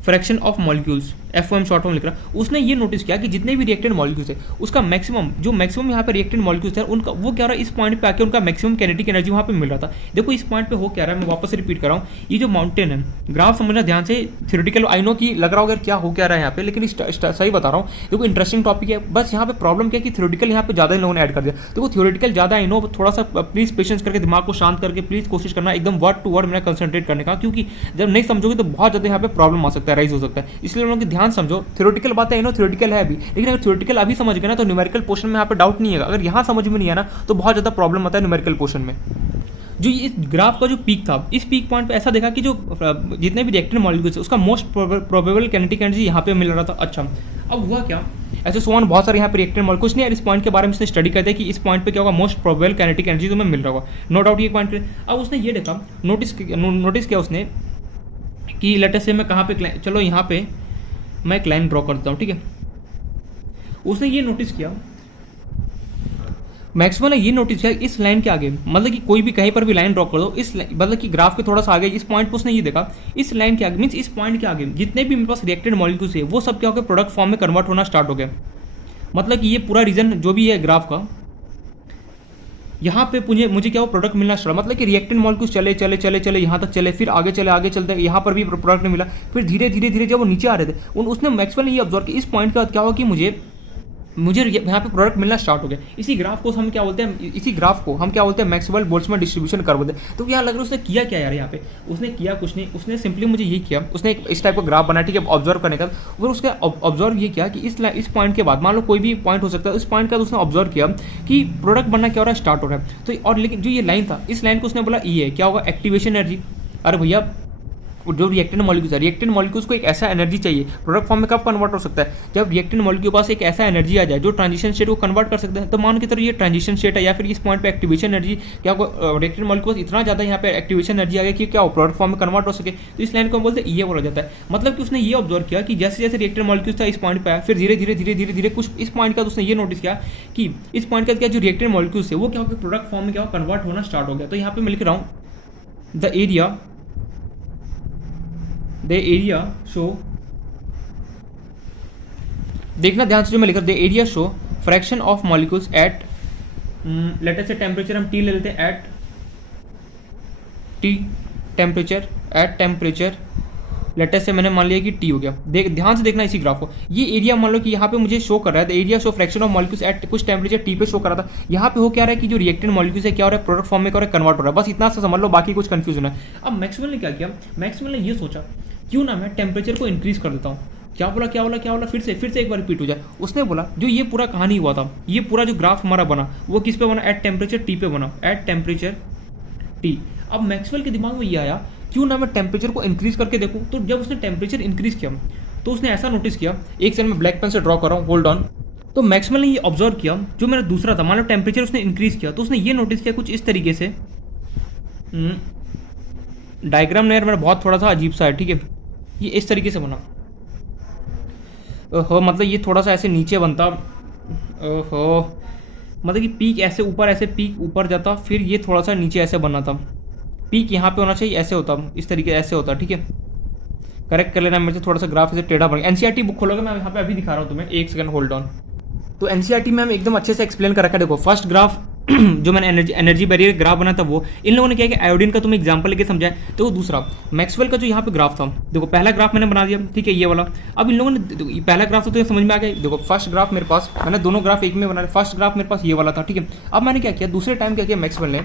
fraction of molecules, FOM short form लिख रहा है। उसने ये नोटिस किया कि जितने भी रिएक्टेड मॉलिक्यूल्स है उसका मैक्सिमम, जो मैक्सिमम यहाँ पे रिएक्टेड मॉलिक्यूल्स है उनका वो क्या हो रहा है, इस पॉइंट पे आके उनका मैक्सिमम काइनेटिक एनर्जी वहाँ पे मिल रहा था। देखो इस पॉइंट पे हो क्या रहा है, मैं वापस रिपीट कर रहा हूँ, ये जो माउंटेन है, ग्राफ समझना ध्यान से, थ्योरेटिकल आई नो कि लग रहा होगा क्या हो क्या रहा है यहाँ पे, लेकिन सही बता रहा हूँ। देखो इंटरेस्टिंग टॉपिक है, बस यहाँ पे प्रॉब्लम क्या है कि थ्योरेटिकल यहाँ पे ज़्यादा इन लोगों ने ऐड कर दिया। देखो थ्योरेटिकल ज़्यादा आई नो, थोड़ा सा प्लीज़ पेशेंस करके दिमाग को शांत करके प्लीज़ कोशिश करना एकदम वर्ड टू वर्ड मेरा कंसंट्रेट करने का, क्योंकि जब नहीं समझोगे तो बहुत ज़्यादा यहाँ पे प्रॉब्लम आ सकता है, राइज हो सकता है। इसलिए लोगों की ध्यान समझो, थ्योरेटिकल बात है, नो थ्योरेटिकल है अभी, लेकिन अगर थ्योरेटिकल अभी समझ गए ना तो न्यूमेरिकल पोर्शन में यहाँ पे डाउट नहीं है। अगर यहाँ समझ में नहीं आया ना तो बहुत ज़्यादा प्रॉब्लम आता है न्यूमेरिकल पोर्शन में। जो इस ग्राफ का जो पीक था, इस पीक पॉइंट पे ऐसा देखा कि जो जितने भी रिएक्टेड मॉलिक्यूल्स है उसका मोस्ट प्रोबेबल काइनेटिक एनर्जी यहाँ पे मिल रहा था। अच्छा अब हुआ क्या, ऐसे सोन बहुत सारे यहाँ पे रिएक्टेड मॉलिक्यूल्स नहीं, इस पॉइंट के बारे में उसने स्टडी कर दिया कि इस पॉइंट पे क्या होगा, मोस्ट प्रोबेबल काइनेटिक एनर्जी तुम्हें मिल रहा होगा, नो डाउट ये पॉइंट पे। अब उसने ये देखा, नोटिस किया उसने कि लेटर से मैं कहाँ पे, चलो यहाँ पे मैं एक लाइन ड्रॉ करता हूँ, ठीक है। उसने ये नोटिस किया, मैक्सवेल ने ये नोटिस किया इस लाइन के आगे, मतलब कि कोई भी कहीं पर भी लाइन ड्रॉ कर दो, इस मतलब कि ग्राफ के थोड़ा सा आगे इस पॉइंट पर उसने ये देखा, इस लाइन के आगे मीन्स इस पॉइंट के आगे जितने भी मेरे पास रिएक्टेड मॉलिक्यूल्स है वो सब क्या हो गया, प्रोडक्ट फॉर्म में कन्वर्ट होना स्टार्ट हो गया। मतलब कि ये पूरा रीजन जो भी है ग्राफ का, यहाँ पे मुझे क्या वो प्रोडक्ट मिलना स्टार्ट, मतलब कि रिएक्टेड मॉलिक्यूल्स चले यहाँ तक चले, फिर आगे चलते यहाँ पर भी प्रोडक्ट नहीं मिला, फिर धीरे धीरे जब वो नीचे आ रहे थे उसने मैक्सवेल ने ये ऑब्जर्व किया, इस पॉइंट का क्या हुआ कि मुझे यहाँ पे प्रोडक्ट मिलना स्टार्ट हो गया। इसी ग्राफ को हम क्या बोलते हैं, मैक्सवेल बोल्ट्जमैन डिस्ट्रीब्यूशन कर्व बोलते हैं। तो यहाँ लग रहा है उसने किया क्या यार, यहाँ पे उसने किया कुछ नहीं, उसने सिंपली मुझे ये किया, उसने इस टाइप का ग्राफ बना, ठीक है, ऑब्जर्व करने का। फिर उसका ऑब्जर्व ये किया कि इस पॉइंट के बाद, मान लो कोई भी पॉइंट हो सकता है, इस पॉइंट का उसने ऑब्जर्व किया कि प्रोडक्ट बनना क्या हो रहा है, स्टार्ट हो रहा है। तो और लेकिन जो ये लाइन था, इस लाइन को उसने बोला ये है क्या होगा, एक्टिवेशन एनर्जी। अरे भैया जो रिएक्टेड मॉलिक्यूल्स है, रिएक्टेड मॉलिक्यूल्स को एक ऐसा एनर्जी चाहिए, प्रोडक्ट फॉर्म में कब कन्वर्ट हो सकता है, जब रिएक्टेड मॉलिक्यूल के पास एक ऐसा एनर्जी आ जाए जो ट्रांजिशन स्टेट को कन्वर्ट कर सकता है। तो मान की तरह ये ट्रांजिशन स्टेट है, या फिर इस पॉइंट पे एक्टिवेशन एनर्जी क्या रिएक्टेड मॉलिक्यूल इतना ज़्यादा यहाँ पे एक्टिवेशन एनर्जी आ गया कि क्या प्रोडक्ट फॉर्म में कन्वर्ट हो सके। तो इस लाइन को हम बोलते हैं ये बोला जाता है। मतलब कि उसने ये ऑब्जर्व किया कि जैसे जैसे रिएक्टेड मॉलिक्यूल्स था इस पॉइंट पर आया, फिर धीरे कुछ इस पॉइंट का उसने ये नोटिस किया कि इस पॉइंट का क्या जो रिएक्टेड मॉलिक्यूल्स है वो क्या हो गया, प्रोडक्ट फॉर्म में क्या कन्वर्ट होना स्टार्ट हो गया। तो यहाँ पे मैं लिख रहा हूँ द एरिया शो, देखना ध्यान से जो मैं लिख रहा हूं, the area show fraction of molecules at, letter से टेम्परेचर हम टी ले लेते हैं, एट टी टेम्परेचर लेटर से मैंने मान लिया कि टी हो गया। ध्यान से देखना इसी ग्राफ को, ये एरिया मान लो कि यहाँ पे मुझे शो कर रहा है, the area show fraction of molecules at कुछ टेम्परेचर टी पे शो कर रहा था। यहाँ पे हो क्या रहा है कि जो रिएक्टेड मॉलिक्यूल्स है क्या हो रहा है, प्रोडक्ट फॉर्म में क्या हो रहा है, कन्वर्ट हो रहा है। बस इतना सा समझ लो, बाकी कुछ कंफ्यूजन है। अब मैक्सवेल ने क्या किया, मैक्सवेल ने ये सोचा क्यों ना मैं टेम्परेचर को इंक्रीज कर देता हूँ। क्या बोला, फिर से एक बार रिपीट हो जाए। उसने बोला जो ये पूरा कहानी हुआ था, ये पूरा जो ग्राफ हमारा बना वो किस पे बना, एट टेम्परेचर टी पे बना, एट टेम्परेचर टी। अब मैक्सवेल के दिमाग में ये आया क्यों ना मैं टेम्परेचर को इंक्रीज करके देखूँ। तो जब उसने टेम्परेचर इंक्रीज किया तो उसने ऐसा नोटिस किया, एक सेकंड में ब्लैक पेन से ड्रॉ कर रहा हूँ, होल्ड ऑन। तो मैक्सवेल ने ये ऑब्जर्व किया, जो मेरा दूसरा था, मान लो टेम्परेचर उसने इंक्रीज किया तो उसने ये नोटिस किया कुछ इस तरीके से, डायग्राम ने यार मेरा बहुत थोड़ा सा अजीब सा है, ठीक है, ये इस तरीके से बना। ओहो, मतलब ये थोड़ा सा ऐसे नीचे बनता, ओहो, मतलब कि पीक ऐसे ऊपर, ऐसे पीक ऊपर जाता, फिर ये थोड़ा सा नीचे ऐसे बनना था, पीक यहाँ पे होना चाहिए, ऐसे होता, इस तरीके ऐसे होता, ठीक है। करेक्ट कर लेना, मेरे से थोड़ा सा ग्राफ ऐसे टेढ़ा बन गया। एनसीईआरटी बुक खोलोगे, मैं यहाँ पे अभी दिखा रहा हूँ तुम्हें, एक सेकंड होल्ड ऑन। तो एनसीईआरटी में हम एकदम अच्छे से एक्सप्लेन कर रखा है। देखो फर्स्ट ग्राफ जो मैंने एनर्जी बैरियर ग्राफ बना था वो, इन लोगों ने क्या किया, आयोडीन का तुम्हें एग्जांपल लेके समझाया। तो दूसरा मैक्सवेल का जो यहाँ पे ग्राफ था, देखो पहला ग्राफ मैंने बना दिया, ठीक है, ये वाला। अब इन लोगों ने पहला ग्राफ तो तुम्हें समझ में आ गया। देखो फर्स्ट ग्राफ मेरे पास, मैंने दोनों ग्राफ एक में बना लिया। फर्स्ट ग्राफ मेरे पास ये वाला था, ठीक है। अब मैंने क्या किया, दूसरे टाइम क्या किया मैक्सवेल ने,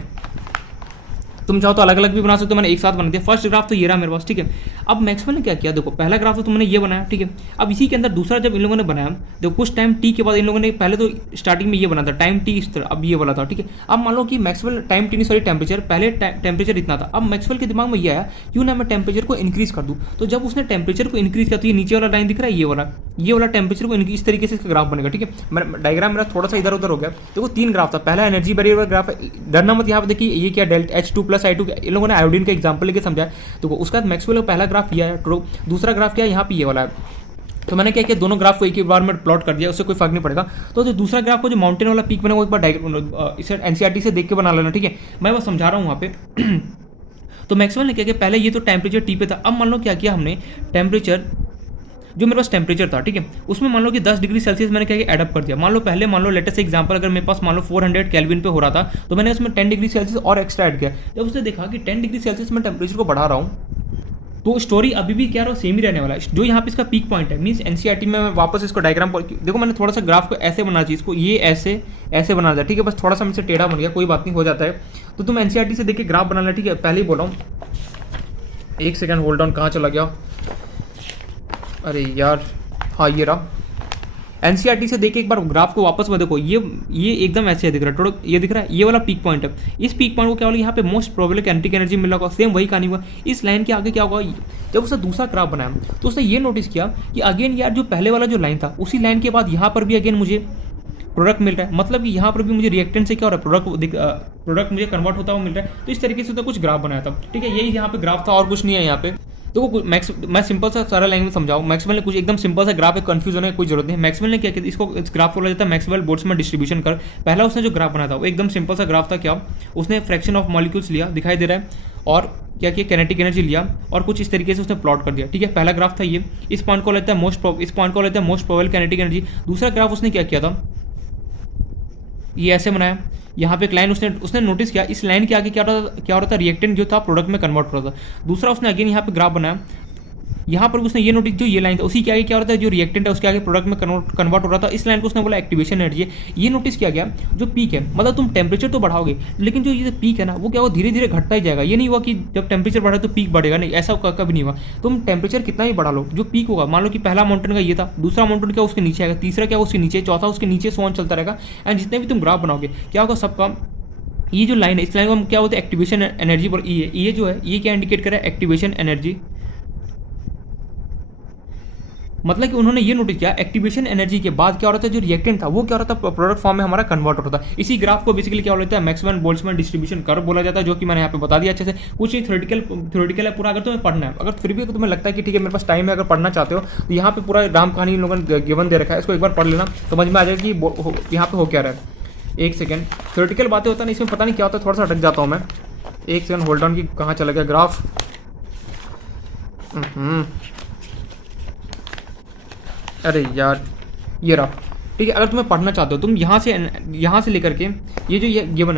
तुम चाहो तो अलग अलग भी बना सकते हो, मैंने एक साथ बना दिया। फर्स्ट ग्राफ तो ये रहा मेरे पास, ठीक है। अब मैक्सवेल ने क्या किया, देखो पहला ग्राफ तो तुमने ये बनाया, ठीक है। अब इसी के अंदर दूसरा जब इन लोगों ने बनाया, देखो कुछ टाइम टी के बाद इन लोगों ने पहले तो स्टार्टिंग में ये बना था टाइम टी इस तरह, अब ये वाला था, ठीक है। अब मान लो कि मैक्सवेल टाइम टी नहीं सॉरी टेम्परेचर, पहले टेम्परेचर इतना था। अब मैक्सवेल के दिमाग में ये आया क्यों ना मैं टेम्परेचर को इंक्रीज कर दूँ। तो जब उसने टेम्परेचर को इंक्रीज किया तो ये नीचे वाला लाइन दिख रहा है, ये वाला टेम्परेचर को इस तरीके से इसका ग्राफ बनेगा, ठीक है। डायग्राम मेरा थोड़ा सा इधर उधर हो गया। देखो तीन ग्राफ था, पहला एनर्जी बैरियर वाला ग्राफ, डरना मत। यहाँ पे देखिए ये क्या डेल्टा H2 + I2, इन लोगों ने आयोडीन का एग्जांपल लेके समझा। तो उसका मैक्सवेल का पहला ग्राफ ये है, दूसरा ग्राफ क्या है, यहाँ पे ये वाला है। तो मैंने क्या किया, दोनों ग्राफ को एक ही बार में प्लॉट कर दिया, उससे कोई फर्क नहीं पड़ेगा। तो जो दूसरा ग्राफ को जो माउंटेन वाला पीक बना वो एक बार इसे एनसीईआरटी से देख के बना लेना, ठीक है। मैं बस समझा रहा हूँ वहाँ पे। तो मैक्सवेल ने क्या किया, पहले ये तो टेम्परेचर टी पे था। अब मान लो क्या किया हमने, टेम्परेचर जो मेरे पास टेम्परेचर था, ठीक है, उसमें मान लो कि 10 डिग्री सेल्सियस मैंने क्या किया, एडअप कर दिया। मान लो लेटेस्ट एग्जांपल अगर मेरे पास मान लो 400 केल्विन पे हो रहा था, तो मैंने उसमें 10 डिग्री सेल्सियस और एक्स्ट्रा ऐड किया। जब उसने देखा कि 10 डिग्री सेल्सियस में टेम्परेचर को बढ़ा रहा हूँ, तो स्टोरी अभी भी क्या रहा सेम ही रहने वाला है। जो यहाँ पे इसका पीक पॉइंट है, मीन्स एनसीईआरटी में मैं वापस इसको डायग्राम पर देखो, मैंने थोड़ा सा ग्राफ को ऐसे बनाना चाहिए, इसको ये ऐसे बना दिया, ठीक है। बस थोड़ा सा मुझसे टेढ़ा बन गया, कोई बात नहीं, हो जाता है। तो तुम एनसीईआरटी से देख के ग्राफ बना लेना, ठीक है। पहले ही बोला हूँ, एक सेकेंड होल्ड ऑन, कहाँ चला गया, अरे यार, हाँ ये रहा। एनसीईआरटी से देखे एक बार ग्राफ को वापस में देखो, ये एकदम ऐसे दिख रहा है, थोड़ा ये दिख रहा है, ये वाला पीक पॉइंट है। इस पीक पॉइंट को क्या होगा, यहाँ पे मोस्ट प्रोबेबल काइनेटिक एनर्जी मिल रहा होगा। सेम वही कहानी हुआ, इस लाइन के आगे क्या होगा, जब उसने दूसरा ग्राफ बनाया तो उसने ये नोटिस किया कि अगेन यार जो पहले वाला जो लाइन था, उसी लाइन के बाद यहाँ पर भी अगेन मुझे प्रोडक्ट मिल रहा है। मतलब कि यहाँ पर भी मुझे रिएक्टेंट से क्या हो रहा है, प्रोडक्ट मुझे कन्वर्ट होता हुआ मिल रहा है। तो इस तरीके से उसने कुछ ग्राफ बनाया था, ठीक है। यही यहाँ पे ग्राफ था और कुछ नहीं है यहाँ पे। तो मैं सिंपल सा सारा लैंग्वेज समझाऊं। मैक्सवेल ने कुछ एकदम सिंपल सा ग्राफ है, कंफ्यूज होने की कोई जरूरत नहीं है। मैक्सवेल ने क्या किया, इसको इस ग्राफ को बोला जाता है मैक्सवेल बोल्ट्जमैन डिस्ट्रीब्यूशन कर। पहला उसने जो ग्राफ बनाया था वो एकदम सिंपल सा ग्राफ था। क्या उसने फ्रैक्शन ऑफ मॉलिक्यूल्स लिया, दिखाई दे रहा है, और क्या किया, काइनेटिक एनर्जी लिया और कुछ इस तरीके से उसने प्लॉट कर दिया, ठीक है। पहला ग्राफ था ये, इस पॉइंट को लेता है मोस्ट प्रोबेबल काइनेटिक एनर्जी। दूसरा ग्राफ उसने क्या किया था, ये ऐसे बनाया, यहाँ पे एक लाइन उसने नोटिस किया, इस लाइन के आगे क्या हो रहा था, रिएक्टेंट जो था प्रोडक्ट में कन्वर्ट हो रहा था। दूसरा उसने अगेन यहाँ पे ग्राफ बनाया, यहाँ पर उसने ये नोटिस, जो ये लाइन था उसी के आगे क्या हो रहा था, जो रिएक्टेंट है उसके आगे प्रोडक्ट में कन्वर्ट हो रहा था। इस लाइन को उसने बोला एक्टिवेशन एनर्जी। ये नोटिस किया गया, जो पीक है, मतलब तुम टेम्परेचर तो बढ़ाओगे, लेकिन जो ये पीक है ना वो क्या होगा, धीरे धीरे घटता ही जाएगा। ये नहीं हुआ कि जब टेम्परेचर बढ़ा तो पीक बढ़ेगा, नहीं, ऐसा कभी नहीं हुआ। तुम टेम्परेचर कितना ही बढ़ा लो, जो पीक होगा, मान लो कि पहला माउंटेन का ये था, दूसरा माउंटेन क्या उसके नीचे आएगा, तीसरा क्या उसके नीचे, चौथा उसके नीचे, सोन चलता रहेगा। एंड जितने भी तुम ग्राफ बनाओगे क्या होगा, सबका ये जो लाइन है, इस लाइन को हम क्या होता है, एक्टिवेशन एनर्जी पर ये जो है, ये क्या इंडिकेट कर रहा है, एक्टिवेशन एनर्जी। मतलब कि उन्होंने ये नोटिस किया, एक्टिवेशन एनर्जी के बाद क्या हो रहा था, जो रिएक्टेंट था वो क्या हो रहा था, प्रोडक्ट फॉर्म में हमारा कन्वर्ट हो रहा था। इसी ग्राफ को बेसिकली क्या बोलता है, मैक्सवेल बोल्ट्जमैन डिस्ट्रीब्यूशन कर्व बोला जाता है, जो कि मैंने यहाँ पे बता दिया अच्छे से। कुछ ही थ्योरेटिकल है पूरा। अगर तुम्हें पढ़ना है, अगर फिर भी तुम्हें लगता है कि ठीक है मेरे पास टाइम है, अगर पढ़ना चाहते हो तो यहाँ पे पूरा राम कहानी इन लोगों ने गिवन दे रखा है, इसको एक बार पढ़ लेना, समझ में आ जाएगा कि यहाँ पे हो क्या रहा है। एक सेकेंड, थ्योरेटिकल बातें होता है, इसमें पता नहीं क्या होता है, थोड़ा सा अटक जाता हूँ मैं। एक सेकेंड होल्ड ऑन, की कहाँ चला गया ग्राफ। अरे यार ये रहा, ठीक है। अगर तुम्हें पढ़ना चाहते हो, तुम यहाँ से लेकर के ये जो गिवन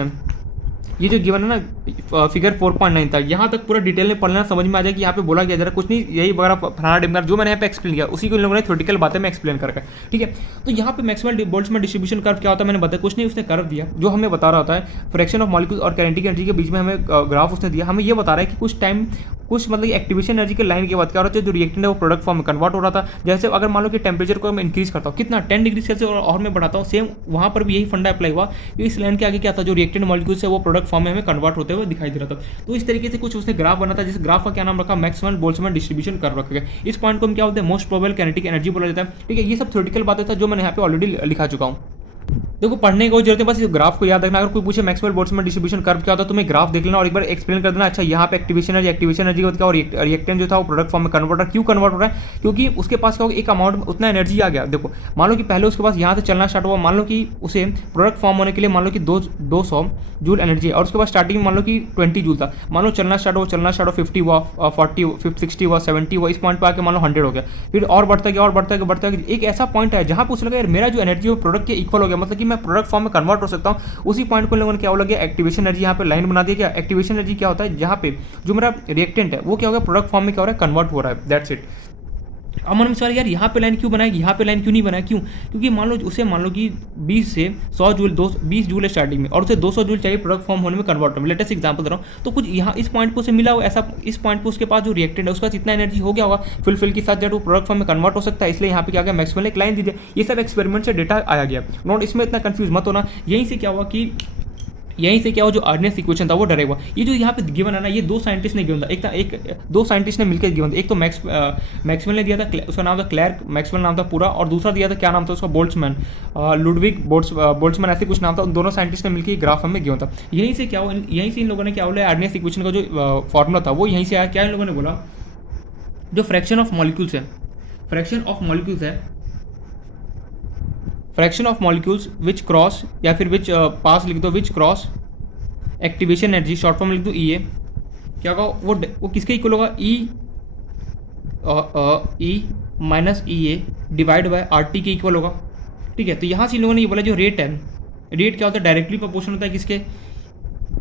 है ना, फिगर 4.9 था, यहाँ तक पूरा डिटेल में पढ़ना, समझ में आ जाए कि यहाँ पे बोला गया जरा कुछ नहीं, यही वगैरह फलाना डिमकर जो मैंने यहाँ पे एक्सप्लेन किया उसी को इन लोगों ने थ्योरेटिकल बातें में एक्सप्लेन करके, ठीक है। तो यहाँ पे मैक्सवेल बोल्ट्जमैन डिस्ट्रीब्यूशन कर्व क्या होता है मैंने बताया, कुछ नहीं, उसने कर्व दिया जो हमें बता रहा होता है फ्रैक्शन ऑफ मॉलिक्यूल्स और काइनेटिक एनर्जी के बीच में, हमें ग्राफ उसने दिया, हमें ये बता रहा है कि कुछ मतलब एक्टिवेशन एनर्जी के लाइन के बाद क्या हो रहा है, जो रिएक्टेंट है वो प्रोडक्ट फॉर्म में कन्वर्ट हो रहा था। जैसे अगर मान लो कि टेम्परेचर को मैं इंक्रीज करता हूँ, कितना 10 डिग्री सेल्सियस और मैं बढ़ाता हूँ, सेम वहाँ पर भी यही फंडा अप्लाई हुआ कि इस लाइन के आगे क्या था, जो रिएक्टेंट मॉलिक्यूल्स है वो प्रोडक्ट फॉर्म में हमें कन्वर्ट होते हुए दिखाई दे रहा था। तो इस तरीके से कुछ उसने ग्राफ बना था, जिस ग्राफ का क्या नाम रखा, मैक्सवेल बोल्ट्जमैन डिस्ट्रीब्यूशन कर्व रखा गया। इस पॉइंट को हम क्या बोलते हैं, मोस्ट प्रोबेबल काइनेटिक एनर्जी बोला जाता है, ठीक है। ये सब थ्योरेटिकल बातें था जो मैंने यहाँ पे ऑलरेडी लिखा चुका हूँ। देखो पढ़ने की कोई जरूरत है, बस इस ग्राफ को याद रखना। अगर कोई पूछे मैक्सवेल बोल्ट्जमैन डिस्ट्रीब्यूशन कर्व क्या होता है, तुम्हें ग्राफ देख लेना और एक बार एक्सप्लेन कर देना, अच्छा यहाँ पे एक्टिवेशन एनर्जी क्या, और रिएक्टेंट जो था वो प्रोडक्ट फॉर्म में कन्वर्ट हो, क्यों कन्वर्ट हो रहा है, क्योंकि उसके पास क्या होगा, एक अमाउंट उतना एनर्जी आ गया। देखो मान लो कि पहले उसके पास यहाँ से चलना स्टार्ट हुआ, मान लो कि उसे प्रोडक्ट फॉर्म होने के लिए मान लो कि 200 जूल एनर्जी है, और उसके बाद स्टार्टिंग में मान लो कि 20 जूल था, मान लो चलना स्टार्ट हो 50 हुआ, 40 60 हुआ, 70 हुआ, इस पॉइंट पर आके मान लो 100 हो गया, फिर और बढ़ता गया, एक ऐसा पॉइंट है जहाँ पर उसे लगा यार मेरा जो एनर्जी वो प्रोडक्ट के इक्वल हो गया, मतलब कि मैं प्रोडक्ट फॉर्म में कन्वर्ट हो सकता हूँ, उसी पॉइंट को लोगों ने क्या बोला गया, एक्टिवेशन एनर्जी। यहाँ पे लाइन बना दिया। क्या एक्टिवेशन एनर्जी क्या होता है, जहाँ पे जो मेरा रिएक्टेंट है वो क्या होगा, प्रोडक्ट फॉर्म में क्या हो रहा है, कन्वर्ट हो रहा है, दैट्स इट। अब मन में सवाल, यार यहाँ पे लाइन क्यों बनाएगी, यहाँ पे लाइन क्यों नहीं बनाया, क्यों? क्योंकि मान लो कि 20 से 100 जूल 20 जूल है स्टार्टिंग में, और उसे 200 जूल चाहिए प्रोडक्ट फॉर्म होने में कन्वर्ट होने में। लेटेस्ट एग्जांपल दे रहा हूँ, तो कुछ यहाँ इस पॉइंट पर उसे मिला हो ऐसा, इस पॉइंट पर उसके पास जो रिएक्टेंट है उसका इतना एनर्जी हो गया होगा फुलफिल के साथ, जब वो प्रोडक्ट फॉर्म में कन्वर्ट हो सकता है, इसलिए यहाँ पे क्या गया, मैक्सवेल ने एक लाइन दी थी। ये सब एक्सपेरिमेंट से डेटा आया गया, नोट, इसमें इतना कंफ्यूज मत होना। यहीं से क्या हुआ, जो आर्डिनेंस इक्वेशन था वो डरा हुआ। ये जो यहाँ पे गिवन है ना, ये दो साइंटिस्ट ने गिवन था, दो साइंटिस्ट ने मिलकर गिवन था। एक तो मैक्सवेल ने दिया था, उसका नाम था क्लैर्क मैक्सवेल नाम था पूरा, और दूसरा दिया था, क्या नाम था उसका, बोल्ट्जमैन, लुडविग बोल्ट्जमैन, ऐसे कुछ नाम था। उन दोनों साइंटिस्ट ने मिलकर ग्राफ हमें गिवन था। यहीं से क्या हुआ, यहीं से इन लोगों ने क्या बोला, आर्डिनेंस इक्वेशन का जो फॉर्मूला था वो यहीं से आया। क्या इन लोगों ने बोला, जो फ्रैक्शन ऑफ मॉलिक्यूल्स है fraction of molecules which cross, या फिर विच पास लिख दो, विच cross activation energy, short form लिख दो ई ए, क्या होगा वो किसके इक्वल होगा, E minus E A divide by R T के इक्वल होगा। ठीक है, तो यहाँ से इन लोगों ने ये बोला, जो रेट क्या होता है, डायरेक्टली प्रोपोर्शनल होता है किसके,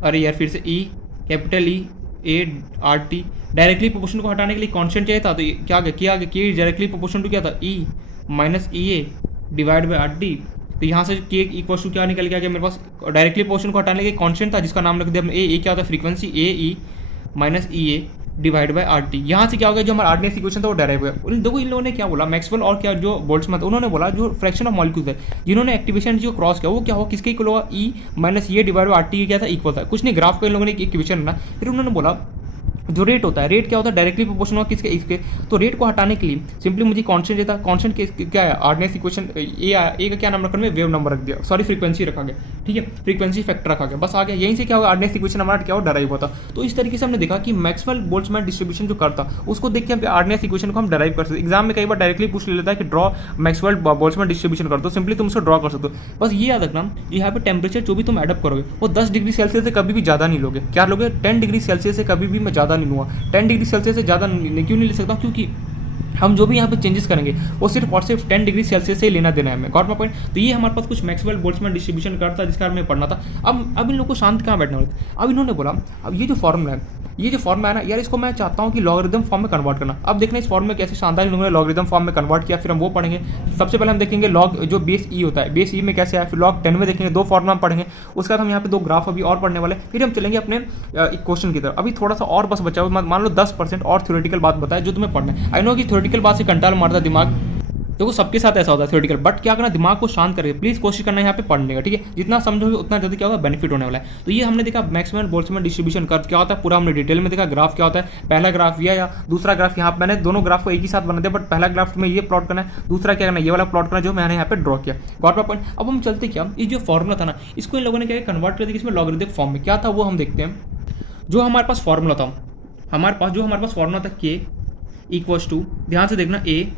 अरे यार फिर से E, capital E A R T, directly proportion को हटाने के लिए कांस्टेंट चाहिए था, तो क्या आ गया, डायरेक्टली प्रोपोर्शन टू क्या था, E minus E A divide by R T. तो यहाँ से के इक्वल टू क्या निकल गया, मेरे पास डायरेक्टली पोर्शन को हटाने के कांस्टेंट था जिसका नाम रख दिया हमने ए क्या होता है, frequency A E minus E A divide by R T. यहाँ से क्या हो गया, जो हमारा आर्डिनेंस इक्वेशन था वो डेराइव हुआ। देखो इन लोगों ने क्या बोला, मैक्सवेल और क्या जो बोल्ट्जमैन, उन्होंने बोला जो फ्रैक्शन ऑफ मॉलिक्यूल्स है जिन्होंने एक्टिवेशन जो क्रॉस किया वो क्या हो, किसके इक्वल होगा, ई माइनस ये डिवाइड बाय आर टी क्या था, इक्वल था। कुछ नहीं, ग्राफ को इन लोगों ने एक इक्वेशन बना, फिर उन्होंने बोला जो रेट होता है, रेट क्या होता है, डायरेक्टली प्रोपोर्शनल होगा किसके, इसके। तो रेट को हटाने के लिए सिंपली मुझे कांस्टेंट देता, कांस्टेंट क्या है, आर्डिनेंस इक्वेशन ए का क्या नाम रखा, वेव नंबर रख दिया, सॉरी फ्रीक्वेंसी रखा गया, ठीक है, फ्रीक्वेंसी फैक्टर रखा गया, बस आ गया। यहीं से क्या होगा, आर्डिनेंस इक्वेशन हमारा क्या हो, डराइव होता। तो इस तरीके से हमने देखा कि मैक्सवेल बोल्ट्जमैन डिस्ट्रीब्यूशन जो करता उसको देख के हम आर्डिनेंस इक्वेशन को हम डराइव कर सकते। एग्जाम में कई बार डायरेक्टली पूछ लेता है कि ड्रॉ मैक्सवेल बोल्ट्जमैन डिस्ट्रीब्यूशन कर दो, सिंपली तुम उसको ड्रॉ कर सकते हो। बस ये याद रखना, यहाँ पे टेम्परेचर जो भी तुम एडअप करोगे वो 10 डिग्री सेल्सियस से कभी भी ज़्यादा नहीं लोगे। क्या लोगे, 10 डिग्री सेल्सियस से कभी भी मैं ज़्यादा नहीं लूँगा। 10 डिग्री सेल्सियस से ज़्यादा क्यों नहीं ले सकता हूँ, क्योंकि हम जो भी यहाँ पे चेंजेस करेंगे वो सिर्फ और सिर्फ 10 डिग्री सेल्सियस से ही लेना देना है हमें, गॉट माय पॉइंट। तो ये हमारे पास कुछ मैक्सवेल बोल्ट्जमैन डिस्ट्रीब्यूशन करता है जिसका हमें पढ़ना था। अब इन लोगों को शांत कहाँ बैठना होता है। अब इन्होंने बोला, अब ये जो फॉर्मूला है ना यार, इसको मैं चाहता हूँ कि लॉगरिदम फॉर्म में कन्वर्ट करना। अब देखना इस फॉर्म में कैसे शानदार इन लोगों ने लॉगरिदम फॉर्म में कन्वर्ट किया, फिर हम वो पढ़ेंगे। सबसे पहले हम देखेंगे लॉग जो बेस ई होता है, बेस ई में कैसे आया, फिर लॉग 10 में देखेंगे, दो फॉर्मूला हम पढ़ेंगे। उसके बाद हम यहाँ पे दो ग्राफ अभी और पढ़ने वाले, फिर हम चलेंगे अपने क्वेश्चन की तरफ। अभी थोड़ा सा और बस बचा हुआ, मान लो 10% और थ्योरेटिकल बात बताए जो तुम्हें पढ़ना है। आई नो कि थ्योरेटिकल बात से कंटाल मारता दिमाग, देखो सबके साथ ऐसा होता है थ्योरेटिकल, बट क्या करना, दिमाग को शांत करके प्लीज कोशिश करना है यहाँ पे पढ़ने का, ठीक है। जितना समझोगे उतना जल्दी क्या होगा, बेनिफिट होने वाला है। तो ये हमने देखा मैक्सवेल बोल्ट्जमैन डिस्ट्रीब्यूशन कर्व क्या होता है, पूरा हमने डिटेल में देखा। ग्राफ क्या होता है, पहला ग्राफ या दूसरा ग्राफ, यहाँ मैंने दोनों ग्राफ को एक ही साथ बना दिया, बट पहला ग्राफ तुम्हें ये प्लॉट करना है, दूसरा क्या करना है, ये वाला प्लॉट करना है जो मैंने यहाँ पे ड्रॉ किया, गॉट माय पॉइंट। अब हम चलते क्या, ये जो फॉर्मूला था ना, इसको इन लोगों ने क्या कन्वर्ट कर दिया इसमें लॉगरिथमिक फॉर्म में। क्या था वो हम देखते हैं। जो हमारे पास फॉर्मूला था, हमारे पास फॉर्मूला था के इक्वल्स टू, ध्यान से देखना, ए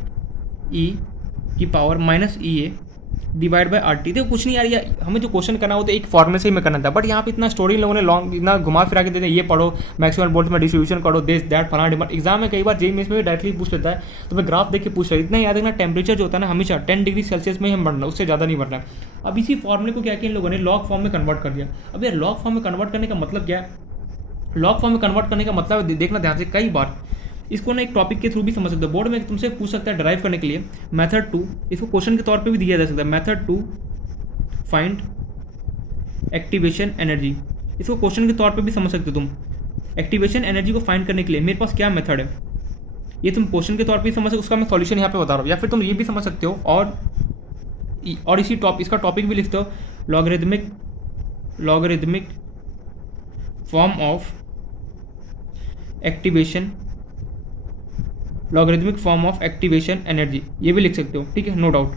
ई की power minus E A divide by R T. देखो कुछ नहीं यार, ये हमें जो क्वेश्चन करना होता है एक फॉर्मूले से ही में करना था, बट यहाँ पे इतना स्टोरी लोगों ने लॉन्ग इतना घुमा फिरा के देते हैं, ये पढ़ो मैक्सवेल बोल्ट्जमैन डिस्ट्रीब्यूशन करो, दिस दैट फलाना डिमांड। एग्जाम में कई बार जेईई मेंस में भी डायरेक्टली पूछ लेता है, तो मैं ग्राफ देख के पूछ रहा है। इतना याद रखना, टेम्परेचर जो होता है ना हमेशा 10 डिग्री सेल्सियस में ही हम बढ़ना, उससे ज़्यादा नहीं बढ़ना। अब इसी फॉर्मूले को क्या किया इन लोगों ने, लॉग फॉर्म में कन्वर्ट कर दिया। अब यार लॉग फॉर्म में कन्वर्ट करने का मतलब क्या है, लॉग फॉर्म में कन्वर्ट करने का मतलब देखना ध्यान से, कई बार इसको ना एक टॉपिक के थ्रू भी समझ सकते हो, बोर्ड में तुमसे पूछ सकता है ड्राइव करने के लिए मेथड 2, इसको क्वेश्चन के तौर पे भी दिया जा सकता है, मेथड 2 फाइंड एक्टिवेशन एनर्जी। इसको क्वेश्चन के तौर पे भी समझ सकते हो तुम, एक्टिवेशन एनर्जी को फाइंड करने के लिए मेरे पास क्या मेथड है, ये तुम क्वेश्चन के तौर पे समझ सकते, उसका मैं सॉल्यूशन यहाँ पे बता रहा हूँ। या फिर तुम ये भी समझ सकते हो और इसका टॉपिक भी लिखते हो, logarithmic form of activation, logarithmic form of activation energy, ये भी लिख सकते हो, ठीक है, नो डाउट।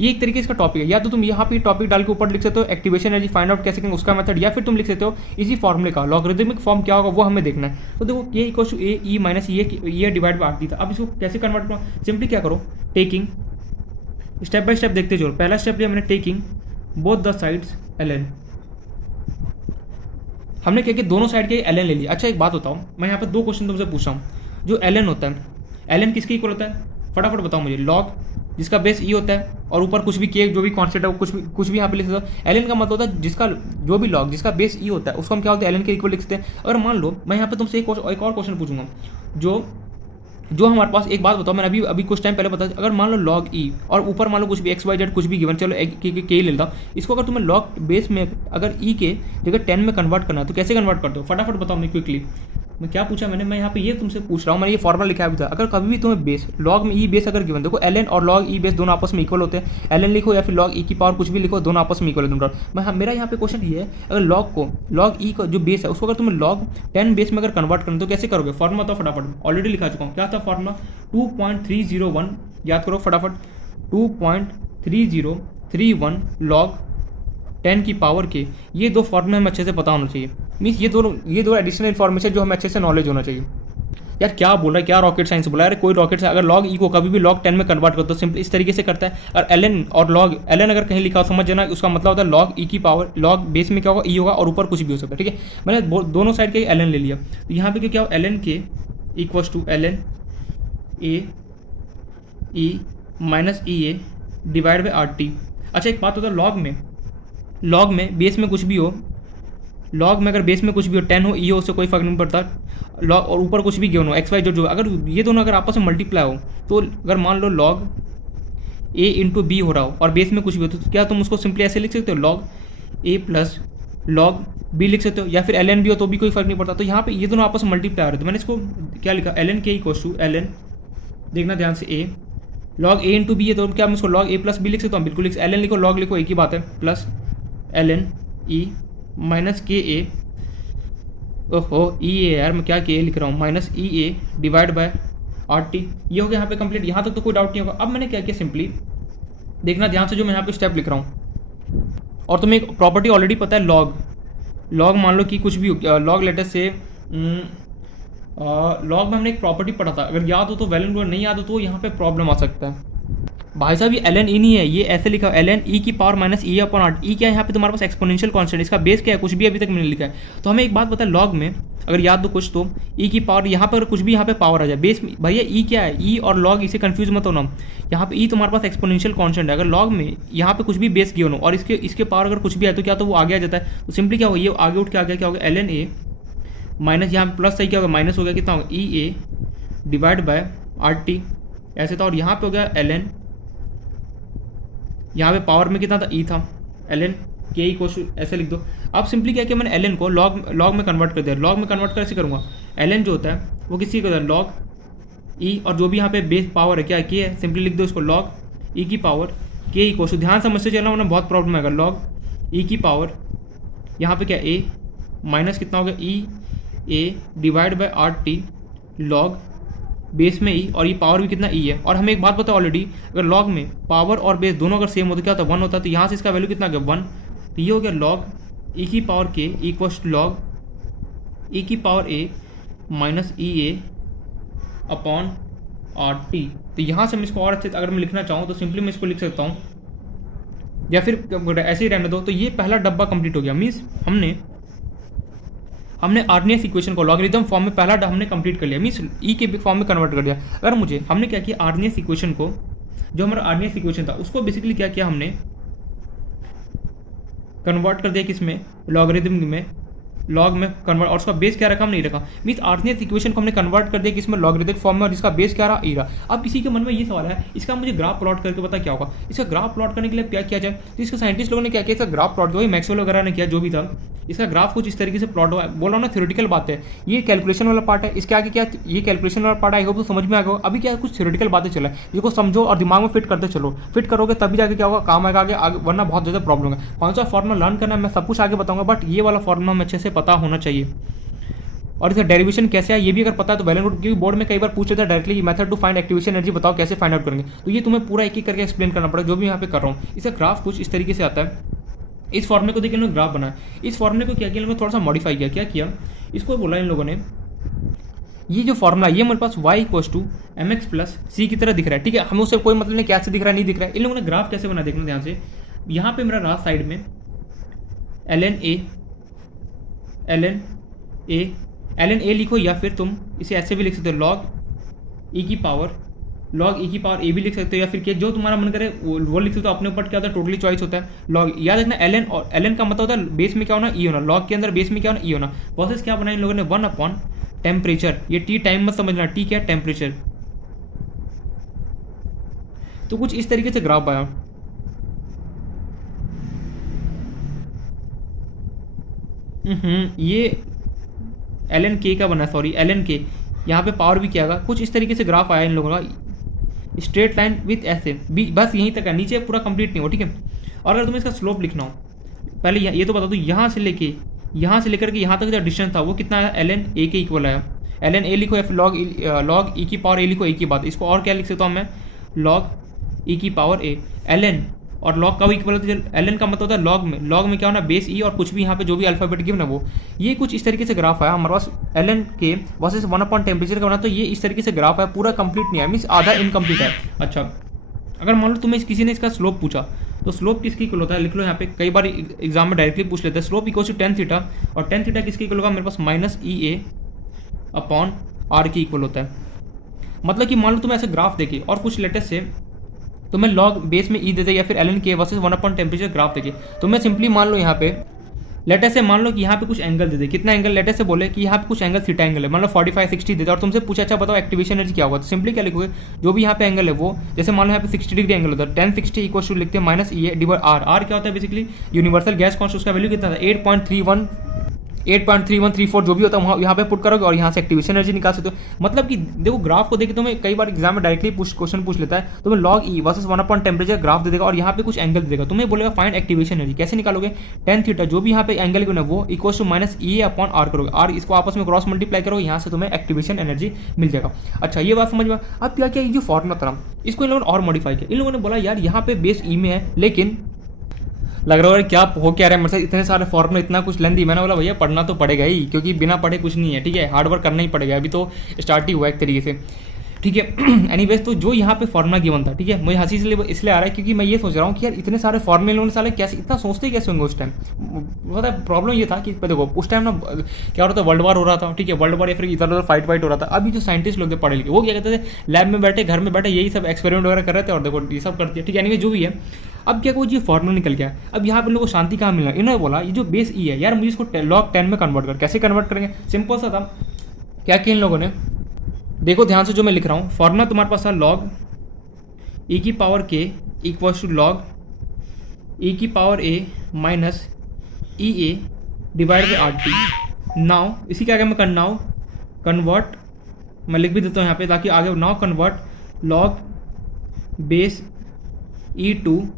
ये एक तरीके इसका टॉपिक है। या तो तुम यहाँ पे टॉपिक डाल के ऊपर लिख सकते हो एक्टिवेशन एनर्जी फाइंड आउट कैसे करेंगे उसका मेथड, या फिर तुम लिख सकते हो इसी फॉर्मूले का लॉगरिदमिक फॉर्म क्या होगा वो हमें देखना है। तो देखो K equal to A E minus ये डिवाइड बाय आर टी था। अब इसको कैसे कन्वर्ट करो, सिंपली क्या करो, टेकिंग स्टेप बाय स्टेप देखते चलो। पहला स्टेप लिया मैंने, taking both the sides ln, हमने क्या किया दोनों साइड के ln ले लिया। अच्छा एक बात बताओ, मैं यहाँ पर दो क्वेश्चन तुमसे पूछ रहा हूँ। जो ln होता है, ln किसके इक्वल होता है, फटाफट बताओ मुझे, लॉग जिसका बेस ई होता है और ऊपर कुछ भी के जो भी कॉन्स्टेंट है वो कुछ भी यहाँ पे लिख सकते हो। ln का मतलब होता है जिसका जो भी लॉग जिसका बेस ई होता है उसको हम क्या बोलते हैं ln के इक्वल लिख सकते हैं। अगर मान लो मैं यहाँ पे तुमसे एक और क्वेश्चन पूछूंगा, जो हमारे पास, एक बात बताओ, मैंने अभी कुछ टाइम पहले बताया, अगर मान लो लॉग ई और ऊपर मान लो कुछ भी एक्स वाई जेड कुछ भी गिवन, चलो के ही ले लेता हूँ, इसको अगर तुम्हें लॉग बेस में अगर ई के जगह 10 में कन्वर्ट करना है तो कैसे कन्वर्ट करते हो, फटाफट बताओ मैं क्विकली। मैं क्या पूछा मैंने, मैं यहाँ पे ये तुमसे पूछ रहा हूँ, मैंने ये फॉर्मूला लिखा है अभी था, अगर कभी भी तुम्हें बेस लॉग में ई बेस अगर गिवन, देखो ln और लॉग ई बेस दोनों आपस में इक्वल होते हैं, ln लिखो या फिर लॉग ई की पावर कुछ भी लिखो, दोनों आपस में इक्वल है दोनों। मेरा यहाँ पे क्वेश्चन ये है, अगर लॉग ई का जो बेस है उसको अगर तुम्हें लॉग 10 बेस में अगर कन्वर्ट करना तो कैसे करोगे, फॉर्मूला तो फटाफट ऑलरेडी लिखा चुका हूँ, क्या था फॉर्मूला 2.301, याद करो फटाफट, 2.3031 लॉग 10 की पावर के। ये दो फॉर्मूले हमें अच्छे से पता होना चाहिए, मीन्स ये दो एडिशनल इन्फॉर्मेशन जो हमें अच्छे से नॉलेज होना चाहिए। यार क्या बोल रहा है, क्या रॉकेट साइंस बोला है, कोई रॉकेट से अगर लॉग ई को कभी भी लॉग 10 में कन्वर्ट करते तो सिंपल इस तरीके से करता है। और ln और लॉग ln अगर कहीं लिखा हो समझ जाना, उसका मतलब होता है लॉग ई की पावर, लॉग बेस में क्या होगा ई होगा और ऊपर कुछ भी हो सकता है, ठीक है। मैंने दोनों साइड के ln ले लिया, तो यहाँ पे क्या हो ln K equals to ln A E minus E A divide by R T. अच्छा एक बात होता है, लॉग में बेस में कुछ भी हो, लॉग में अगर बेस में कुछ भी हो 10 हो ई हो उससे कोई फर्क नहीं पड़ता, लॉग और ऊपर कुछ भी गिवन हो एक्स वाई जो अगर ये दोनों अगर आपस में मल्टीप्लाई हो, तो अगर मान लो लॉग ए इंटू बी हो रहा हो और बेस में कुछ भी हो तो क्या तुम उसको सिंपली ऐसे लिख सकते हो, लॉग ए प्लस लॉग बी लिख सकते हो, या फिर ln भी हो तो भी कोई फर्क नहीं पड़ता। तो यहाँ पे ये दोनों आपस में मल्टीप्लाई हो रहे थे, मैंने इसको क्या लिखा ln K equals to ln, देखना ध्यान से, ए लॉग ए इंटू बी है तो क्या हम इसको लॉग ए प्लस बी लिख सकते हो, बिल्कुल ln लिखो लॉग लिखो एक ही बात है, प्लस ln ई माइनस के ए, ओहो ई ए यार मैं क्या के ए लिख रहा हूँ, minus E A divide by R T. ये हो गया यहाँ पे कंप्लीट, यहाँ तक तो कोई डाउट नहीं होगा। अब मैंने क्या किया, सिंपली देखना ध्यान से जो मैं यहाँ पे स्टेप लिख रहा हूँ, और तुम्हें एक प्रॉपर्टी ऑलरेडी पता है, लॉग मान लो कि कुछ भी लॉग लेटर से लॉग में हमने एक प्रॉपर्टी पढ़ा था, अगर याद हो तो वैल्यू, अगर नहीं याद हो तो यहाँ पे प्रॉब्लम आ सकता है। भाई साहब ये ln ई नहीं है, ये ऐसे लिखा है ln ई की power minus E upon R. E क्या है यहाँ पे तुम्हारे पास एक्सपोनेंशियल कांस्टेंट, इसका बेस क्या है कुछ भी अभी तक मैंने लिखा है। तो हमें एक बात पता है, लॉग में अगर याद हो कुछ तो ई की पावर, यहाँ पर कुछ भी यहाँ पे पावर आ जाए बेस में, भैया ई क्या है, ई और लॉग इसे कंफ्यूज मत होना, यहाँ पे ई तुम्हारे पास एक्सपोनेंशियल कांस्टेंट है, अगर लॉग में यहाँ पे कुछ भी बेस गिवन हो और इसके पावर अगर कुछ भी है तो क्या तो वो आगे आ जाता है। तो सिंपली क्या होगा, ये आगे उठ के आ गया, क्या होगा ln ए माइनस यहाँ प्लस सही क्या होगा माइनस हो गया, कितना होगा ई A divide by R T ऐसे था, और यहाँ पे हो गया ln, यहाँ पे पावर में कितना था ई था, ln के ई को ऐसे लिख दो। अब सिंपली क्या किया मैंने ln को लॉग में कन्वर्ट कर दिया, लॉग में कन्वर्ट कर ऐसे करूँगा, ln जो होता है वो किसी को लॉग ई और जो भी यहाँ पे बेस पावर है क्या के है, सिंपली लिख दो उसको लॉग ई की पावर के ई को, ध्यान समझते चलना वरना बहुत प्रॉब्लम आएगा, लॉग ई की पावर यहाँ पे क्या ए माइनस कितना हो गया E A divide by R T log base में ई, और ये पावर भी कितना ई है। और हमें एक बात पता ऑलरेडी, अगर लॉग में पावर और बेस दोनों अगर सेम होता क्या होता है 1 होता है, तो यहाँ से इसका वैल्यू कितना गया 1, तो ये हो गया लॉग ई की पावर के इक्वल्स लॉग ई की power A minus E A upon are T. तो यहाँ से मैं इसको और अच्छे अगर मैं लिखना चाहूँ तो सिंपली मैं इसको लिख सकता हूँ, या फिर ऐसे ही रहने दो। तो ये पहला डब्बा कंप्लीट हो गया, मीन्स हमने आर्डिनियस इक्वेशन को लॉगरिथम फॉर्म में पहला हमने कंप्लीट कर लिया, मीन्स ई के फॉर्म में कन्वर्ट कर दिया। अगर हमने क्या किया, आर्डिनियस इक्वेशन को, जो हमारा आर्डिनियस इक्वेशन था उसको बेसिकली क्या किया हमने कन्वर्ट कर दिया किसमें, लॉगरिथम में, लॉग में कन्वर्ट, और उसका बेस क्या रखा हम नहीं रखा, मीन्स आर्डिनियस इक्वेशन को हमने कन्वर्ट कर दिया किसमें, लॉगरिथमिक फॉर्म में, और जिसका बेस क्या रहा ई रहा। अब किसी के मन में ये सवाल है इसका मुझे ग्राफ प्लॉट करके पता क्या होगा, इसका ग्राफ प्लॉट करने के लिए क्या किया जाए, तो इसका साइंटिस्ट लोगों ने क्या किया, इसका ग्राफ प्लॉट जो मैक्सवेल वगैरह ने किया जो भी था, इसका ग्राफ कुछ इस तरीके से प्लॉट हुआ। बोला ना थ्योरेटिकल बात है, ये कैलकुलेशन वाला पार्ट है, इसके आगे क्या ये कैलकुलेशन वाला पार्ट आई होप तो समझ में आ गया। अभी क्या कुछ थ्योरेटिकल बातें चला है, जिसको समझो और दिमाग में फिट करते चलो, फिट करोगे तभी जाके क्या होगा काम आएगा आगे, वरना बहुत ज़्यादा प्रॉब्लम है। कौन सा फॉर्मूला लर्न करना है मैं सब कुछ आगे बताऊंगा, बट ये वाला फॉर्मूला हमें अच्छे से पता होना चाहिए, और इसका डेरिवेशन कैसे है ये भी अगर पता है तो वेल एंड गुड, क्योंकि बोर्ड में कई बार पूछ लेता है directly method to find activation energy बताओ कैसे फाइंड आउट करेंगे, तो ये तुम्हें पूरा एक एक करके एक्सप्लेन करना पड़ेगा, जो भी यहाँ पे कर रहा हूँ। इसका ग्राफ कुछ इस तरीके से आता है, इस फॉर्मूले को देखिए इन लोगों ने ग्राफ बनाया, इस फॉर्मूले को क्या किया इन लोगों ने थोड़ा सा मॉडिफाई किया, क्या किया इसको बोला इन लोगों ने, ये जो फॉर्मूला ये मेरे पास y equals to M X plus C की तरह दिख रहा है, ठीक है, हमें उससे कोई मतलब नहीं क्या से दिख रहा है नहीं दिख रहा है। इन लोगों ने ग्राफ कैसे बना देखना ध्यान से, यहाँ पे मेरा रहा साइड में ln a लिखो, या फिर तुम इसे ऐसे भी लिख सकते हो लॉग ई की पावर लॉग ई की पावर ए भी लिख सकते हो, या फिर के जो तुम्हारा मन करे वो लिख सकते हो, अपने ऊपर क्या होता है टोटली चॉइस होता है। लॉग याद रखना एल एन, और एल एन का मतलब होता है बेस में क्या होना ई होना, लॉग के अंदर बेस में क्या होना ई होना। प्रोसेस क्या बनाया इन लोगों ने 1 टेम्परेचर, ये टी टाइम मत समझना, टी क्या टेम्परेचर। तो कुछ इस तरीके से ग्राफ आया। ये एल एन के का बना, सॉरी एल एन के, यहाँ पे पावर भी क्या होगा, कुछ इस तरीके से ग्राफ आया इन लोगों का, स्ट्रेट लाइन विथ ऐसे बी, बस यहीं तक है, नीचे पूरा कंप्लीट नहीं हो, ठीक है। और अगर तुम्हें इसका स्लोप लिखना हो, पहले ये तो बता दो, यहाँ से लेकर के यहाँ तक जो डिस्टेंस था वो कितना आया, एल एन ए के इक्वल आया। एल एन ए लिखो या फिर लॉग ई की पावर ए लिखो, एक ही बात। इसको और क्या लिख सकता हूँ मैं, लॉग ई की पावर ए। एल एन और लॉग का भी इक्वल होता है, एल एन का मतलब होता है लॉग में क्या होना, बेस ई और कुछ भी यहाँ पे जो भी अल्फाबेट गिवन है वो। ये कुछ इस तरीके से ग्राफ आया हमारे पास एल एन के वर्सेस 1 टेम्परेचर का बना। तो ये इस तरीके से ग्राफ है, पूरा कंप्लीट नहीं है, मीन्स आधा इनकम्प्लीट है। अच्छा, अगर मान लो तुम्हें किसी ने इसका स्लोप पूछा, तो स्लोप किसकी इक्वल होता है, लिख लो यहाँ पे, कई बार एग्जाम में डायरेक्टली पूछ लेते हैं। Slope equal to tan theta, और टेन थीटा किसकी इक्वल होगा मेरे पास, minus E A upon R की इक्वल होता है। मतलब कि मान लो तुम्हें ऐसे ग्राफ देखे और कुछ लेटेस्ट से तुम्हें लॉग बेस में ई दे दे, या फिर एल एन के वर्सेस 1 टेम्परेचर ग्राफ देखे, तो मैं सिंपली मान लो यहाँ पे लेटेस्ट से मान लो कि यहाँ पे कुछ एंगल दे दे, कितना एंगल, लेटेस्ट से बोले कि यहाँ पे कुछ एंगल थीटा एंगल है, मान लो 45-60 दे दे, और तुमसे पूछा अच्छा बताओ एक्टिवेशन एनर्जी क्या होगा, तो सिंपली क्या लिखोगे, जो भी यहाँ पे एंगल है वो, जैसे मान लो यहाँ पे 60 डिग्री एंगल होता है, 1060 इक्वल टू लिखते हैं minus E A divide R. R क्या होता है बेसिकली यूनिवर्सल गैस कांस्टेंट, उसका वैल्यू कितना था 8.3134 जो भी होता है वहाँ यहाँ पे पुट करोगे और यहाँ से एक्टिवेशन एनर्जी निकाल सकते हो। मतलब कि देखो ग्राफ को देखे तुम्हें कई बार एग्जाम में डायरेक्टली क्वेश्चन पूछ लेता है, तुम्हें लॉग ई वर्सेस 1 टेम्परेचर ग्राफ दे देगा और यहाँ पे कुछ एंगल दे देगा, तुम्हें बोलेगा फाइंड एक्टिवेशन एनर्जी। कैसे निकालोगे, टेन थीटा जो भी यहाँ पे एंगल है वो equal to minus E A upon R करोगे, आर इसको आपस में क्रॉस मल्टीप्लाई करोगे, यहाँ से तुम्हें एक्टिवेशन एनर्जी मिल जाएगा। अच्छा, ये बात समझ में। अब क्या क्या ये जो फॉर्मुला था इसको इन लोगों ने और मॉडिफाई किया। इन लोगों ने बोला यार यहाँ पे बेस ई में है, लेकिन लग रहा है क्या हो क्या रहा है मेरे साथ, इतने सारे फॉर्मूले इतना कुछ लेंदी। मैंने बोला भैया पढ़ना तो पड़ेगा ही, क्योंकि बिना पढ़े कुछ नहीं है, ठीक है, हार्ड वर्क करना ही पड़ेगा, अभी तो स्टार्ट ही हुआ एक तरीके से, ठीक है। एनीवेज, तो जो यहाँ पे फॉर्मुला गिवन था, ठीक है, मुझे हंसी इसलिए आ रहा है क्योंकि मैं ये सोच रहा हूँ कि यार इतने सारे फॉर्मुले लोगों ने साले कैसे इतना सोचते कैसे होंगे उस टाइम। पता है प्रॉब्लम ये था कि देखो उस टाइम ना क्या हो रहा था, वर्ल्ड वार हो रहा था, ठीक है, वर्ल्ड वार या फिर इधर उधर फाइट हो रहा था। अभी जो साइंटिस्ट लोग थे पढ़े लिखे वो क्या कहते थे, लैब में बैठे घर में बैठे यही सब एक्सपेरिमेंट वगैरह कर रहे थे और देखो ये सब करते हैं, ठीक है। एनीवे जो भी है, अब क्या ये फॉर्मुला निकल गया। अब यहाँ पे लोगों को शांति कहाँ मिलना, इन्होंने बोला ये जो बेस ई है यार मुझे इसको लॉग 10 में कन्वर्ट कर, कैसे कन्वर्ट करेंगे, सिंपल सा था। क्या किया इन लोगों ने, देखो ध्यान से जो मैं लिख रहा हूँ, फॉर्मूला तुम्हारे पास था लॉग ई की पावर के इक्वल टू लॉग ई की power A minus E A divide by R T. Now इसी क्या मैं करना हूँ कन्वर्ट, मैं लिख भी देता हूँ यहाँ पे ताकि आगे, now convert log base E to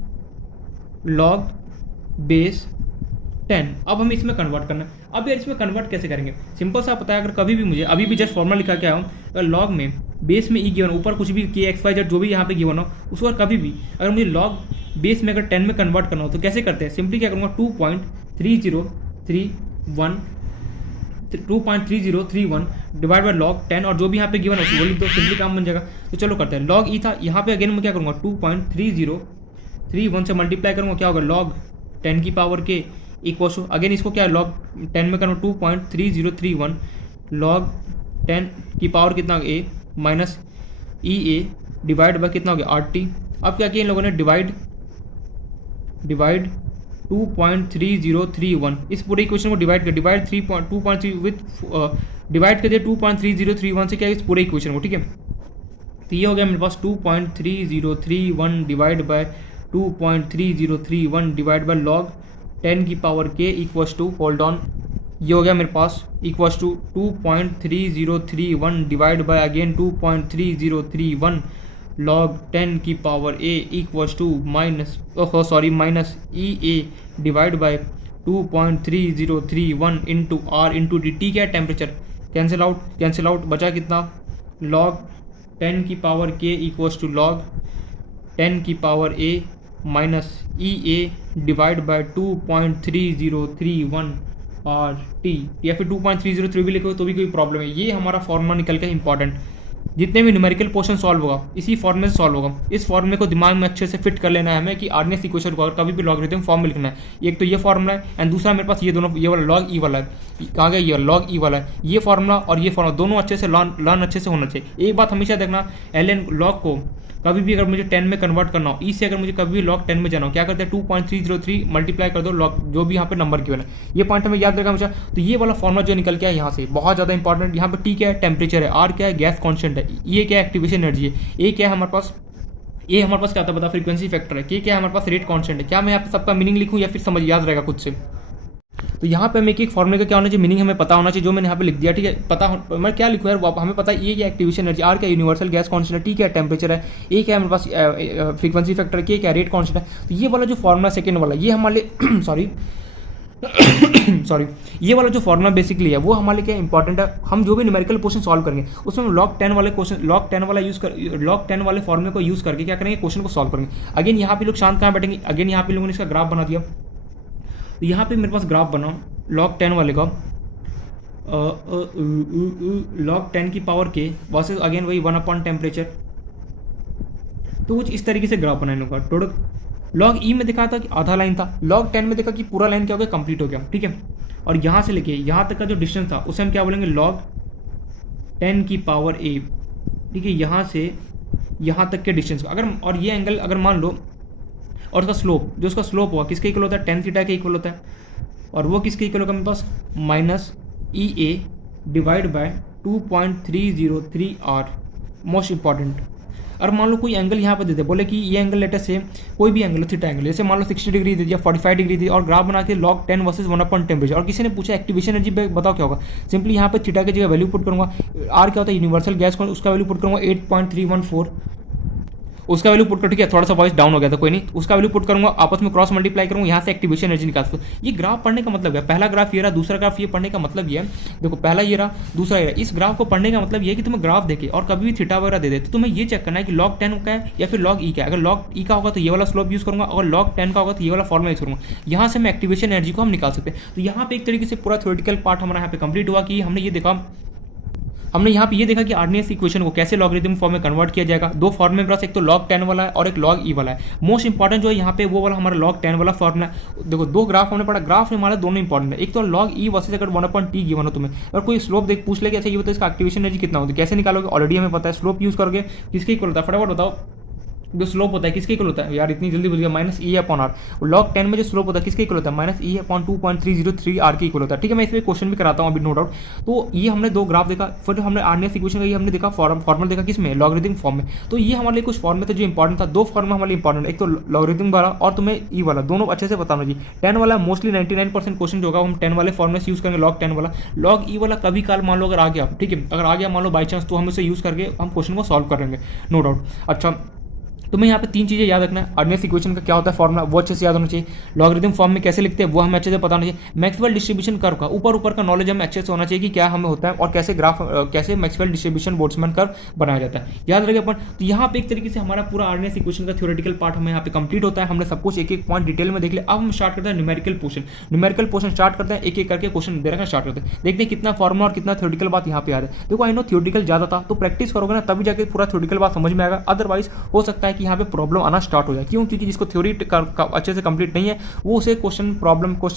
log base 10। अब हमें इसमें कन्वर्ट करना है। अब यार इसमें कन्वर्ट कैसे करेंगे, सिंपल सा पता है, अगर कभी भी मुझे अभी भी जस्ट फॉर्मुला लिखा के आया हूँ, अगर लॉग में बेस में ई गिवन ऊपर कुछ भी के एक्स वाई जेड जो भी यहाँ पे गिवन हो, उसको अगर कभी भी अगर मुझे लॉग बेस में अगर 10 में कन्वर्ट करना हो तो कैसे करते हैं, सिंपली क्या करूँगा 2.3031 डिवाइड बाय लॉग 10 और जो भी यहाँ पे गिवन है वो लिख दो, सिंपली काम बन जाएगा। तो चलो करते हैं, लॉग ई था, यहाँ पे अगेन मैं क्या करूँगा 2.3031 से मल्टीप्लाई करूँगा, क्या होगा लॉग 10 की पावर के इक्वल टू, अगेन इसको क्या लॉग 10 में करना 2.3031 लॉग 10 की पावर कितना A minus E A divide by कितना हो गया आर टी। अब क्या किया इन लोगों ने, डिवाइड 2.3031 इस पूरे इक्वेशन को डिवाइड कर, डिवाइड 2.3 विथ डिवाइड कर दिया 2.3031 से क्या इस पूरे इक्वेशन को, ठीक है। तो ये हो गया मेरे पास 2.3031 divide by 2.3031 divide by log 10 की पावर के इक्वल्स टू, होल्ड ऑन, ये हो गया मेरे पास equals to 2.3031 divide by again 2.3031 log 10 की power A equals to minus E A divide by 2.3031 into R into D. T क्या है, टेम्परेचर, कैंसिल आउट बचा कितना, लॉग 10 की पावर के इक्वल्स टू लॉग 10 की power A minus E A divide by 2.3031 R T, या फिर 2.303 भी लिखो तो भी कोई प्रॉब्लम है। ये हमारा फॉर्मूला निकल के इंपॉर्टेंट जितने भी न्यूमेरिकल पोर्शन सॉल्व होगा इसी फॉर्मूले से सॉल्व होगा। इस फॉर्मूले को दिमाग में अच्छे से फिट कर लेना है हमें कि आर्डिनरी इक्वेशन को अगर कभी भी लॉगरिथम फॉर्म में लिखना है, एक तो ये फॉर्मूला है एंड दूसरा मेरे पास ये दोनों, ये वाला लॉग ई वाला है, कहाँ गया ये लॉग ई वाला है, ये फॉर्मूला और ये फॉर्मूला दोनों अच्छे से लर्न अच्छे से होना चाहिए। एक बात हमेशा देखना, एल लॉग को कभी भी अगर मुझे 10 में कन्वर्ट करना हो, ई से अगर मुझे कभी भी लॉग 10 में जाना हो, क्या करते हैं 2.303 मल्टीप्लाई कर दो लॉग जो भी यहाँ पे नंबर गिवन है, ये पॉइंट हमें याद रखा हमेशा। तो ये वाला फॉर्मूला जो निकल के है यहाँ से बहुत ज़्यादा इंपॉर्टेंट, यहाँ पे टी क्या है टेम्परेचर है, आर क्या है गैस कॉन्स्टेंट है, ये क्या है एक्टिवेशन एनर्जी है, ए क्या है हमारे पास, ये हमारे पास क्या था पता फ्रीक्वेंसी फैक्टर है, के क्या है हमारे पास रेट कॉन्स्टेंट है। क्या मैं यहाँ पे सबका मीनिंग लिखूँ या फिर समझ याद रहेगा खुद से। तो यहाँ पे हमें एक फॉर्मूले का क्या होना चाहिए, मीनिंग हमें पता होना चाहिए, जो मैंने यहाँ पे लिख दिया, ठीक है। पता मैं क्या लिखूँ यार, हमें पता है ये क्या एक्टिवेशन एनर्जी, आर क्या यूनिवर्सल गैस कांस्टेंट है, टी क्या टेम्परेचर है, ए क्या है हमारे पास फ्रीक्वेंसी फैक्टर, के क्या रेट कांस्टेंट है। तो ये वाला जो फॉर्मूला सेकंड वाला ये हमारे सॉरी ये वाला जो फॉर्मूला बेसिकली है वो हमारे लिए क्या इंपॉर्टेंट है। हम जो भी न्यूमेरिकल क्वेश्चन सॉल्व करेंगे उसमें हम लॉग 10 वाले क्वेश्चन लॉग 10 वाला लॉग 10 वाले फॉर्मूले को यूज़ करके क्या करेंगे क्वेश्चन को सॉल्व करेंगे। अगेन यहाँ पे लोग शांत कहाँ बैठेंगे, अगेन यहाँ पे लोगों ने इसका ग्राफ बना दिया। तो यहाँ पे मेरे पास ग्राफ बना लॉग 10 वाले का, लॉग 10 की पावर के वर्सेस अगेन वही 1 टेम्परेचर। तो कुछ इस तरीके से ग्राफ बना इन लोगों का। टोटल लॉग ई में दिखा था कि आधा लाइन था, लॉग 10 में देखा कि पूरा लाइन क्या हो गया कंप्लीट हो गया, ठीक है। और यहाँ से लेके यहाँ तक का जो डिस्टेंस था उसे हम क्या बोलेंगे लॉग 10 की पावर ए, ठीक है। यहाँ से यहाँ तक के डिस्टेंस अगर, और ये एंगल अगर मान लो, और उसका स्लोप जो उसका स्लोप हुआ किसके इक्वल होता है, टेन थीटा के इक्वल होता है, और वो किसके इक्वल होगा मेरे पास minus E A divide by 2.303 R. Most important, और मान लो कोई एंगल यहाँ पे दे दे, बोले कि ये एंगल लेटर से कोई भी एंगल थीटा एंगल, जैसे मान लो 60 डिग्री दे दिया, 45 डिग्री दी, और ग्राफ बना के लॉग 10 वर्सेस 1 टेम्परेचर। और किसी ने पूछा एक्टिवेशन एनर्जी बताओ क्या होगा, सिंपली यहाँ पे थीटा की जगह वैल्यू पुट करूँगा, आर क्या होता है यूनिवर्सल गैस को, उसका वैल्यू पुट करूँगा 8.314, उसका वैल्यू पुट कर, ठीक है थोड़ा सा वॉइस डाउन हो गया था कोई नहीं, उसका वैल्यू पुट करूंगा, आपस में क्रॉस मल्टीप्लाई करूंगा, यहाँ से एक्टिवेशन एनर्जी निकाल सकते। ये ग्राफ पढ़ने का मतलब है, पहला ग्राफ ये रहा, दूसरा ग्राफ ये पढ़ने का मतलब ये है, देखो पहला ये रहा दूसरा ये रहा। इस ग्राफ को पढ़ने का मतलब ये है कि तुम्हें ग्राफ देखे और कभी भी थीटा वगैरह दे दे तो तुम्हें ये चेक करना है कि लॉग 10 का है या फिर लॉग ई का है। अगर लॉग ई का होगा तो ये वाला स्लोप यूज करूंगा, अगर लॉग 10 का होगा तो ये वाला फॉर्मूला यूज करूंगा। यहाँ से मैं एक्टिवेशन एनर्जी को हम निकाल सकते हैं। तो यहाँ पे एक तरीके से पूरा थ्योरेटिकल पार्ट हमारा यहाँ पे कंप्लीट हुआ कि हमने ये देखा, हमने यहाँ पे ये देखा कि आर्डिनरी इक्वेशन को कैसे लॉगरिथम फॉर्म में कन्वर्ट किया जाएगा। दो फॉर्मूले मेरे पास, एक तो लॉग 10 वाला है और एक लॉग ई वाला है। मोस्ट इंपॉर्टेंट जो है यहाँ पे वो वाला हमारा लॉग 10 वाला फॉर्मूला है। देखो दो ग्राफ हमने पढ़ा, ग्राफ में हमारा दोनों इंपॉर्टेंट है, एक तो लॉग ई वर्सेस अगर 1/t गिवन हो तुम्हें, और कोई स्लोप देख पूछ ले कि अच्छा ये बताओ इसका एक्टिवेशन एनर्जी कितना होती है, कैसे निकालोगे, ऑलरेडी हमें पता है स्लोप यूज करोगे किसके इक्वल होता है, फटाफट बताओ। जो स्लोप होता है किसके इक्वल होता है यार, इतनी जल्दी बोल गया, minus E upon R. Log 10 में जो स्लोप होता है किसके इक्वल होता है, माइनस ई अपॉन 2.303 आर के इक्वल होता है, ठीक है। मैं इस पर क्वेश्चन भी कराता हूँ अभी नो डाउट। तो ये हमने दो ग्राफ देखा, फिर हमने आर्डिनरी इक्वेशन का ये हमने देखा फॉर्मूला देखा किसमें, लॉगरिथम फॉर्म में। तो ये हमारे लिए कुछ फॉर्मूले थे जो इंपॉर्टेंट था। दो फॉर्मूला हमारे लिए इंपॉर्टेंट, एक तो लॉगरिथम वाला और तुम्हें ई वाला, दोनों अच्छे से बताना चाहिए। 10 वाला मोस्टली 99% क्वेश्चन जो होगा हम 10 वाले फॉर्मूले से यूज करेंगे, लॉग 10 वाला। लॉग ई वाला कभी काल मान लो अगर आ गया, ठीक है, अगर आ गया मान लो बाई चांस, तो हम उसे यूज करके हम क्वेश्चन को सॉल्व करेंगे नो डाउट। अच्छा तुम्हें यहाँ पे तीन चीज़ें याद रखना है। आर्डिनरी इक्वेशन का क्या होता है फॉर्मूला, वो अच्छे से याद होना चाहिए। लॉगरिथम फॉर्म में कैसे लिखते हैं वो हमें अच्छे से पता होना चाहिए। मैक्सवेल डिस्ट्रीब्यूशन कर्व का ऊपर का नॉलेज हमें अच्छे से होना चाहिए कि क्या हमें होता है और कैसे ग्राफ, कैसे मैक्सवेल डिस्ट्रीब्यूशन बोल्ट्जमैन कर्व बनाया जाता है, याद रखें अपन। तो यहाँ पे एक तरीके से हमारा पूरा आर्डिनरी इक्वेशन का थ्योरेटिकल पार्ट हमें यहाँ पे कंप्लीट होता है। हमने सब कुछ एक एक पॉइंट डिटेल में देख लिया। अब हम स्टार्ट करते हैं numerical portion. Numerical portion start करते हैं, एक एक करके क्वेश्चन दे रखा स्टार्ट करते हैं, देखते हैं कितना फॉर्मूला और कितना थ्योरेटिकल बात यहाँ पे आ रहा है। देखो आई नो थ्योरेटिकल ज़्यादा था, तो प्रैक्टिस करोगे ना तभी जाके पूरा थ्योरेटिकल बात समझ में आएगा। अदरवाइज हो सकता है कि यहाँ पे प्रॉब्लम आना स्टार्ट हो जाए। क्यों? क्योंकि जिसको थ्योरी अच्छे से कंप्लीट नहीं है वो उसे क्वेश्चन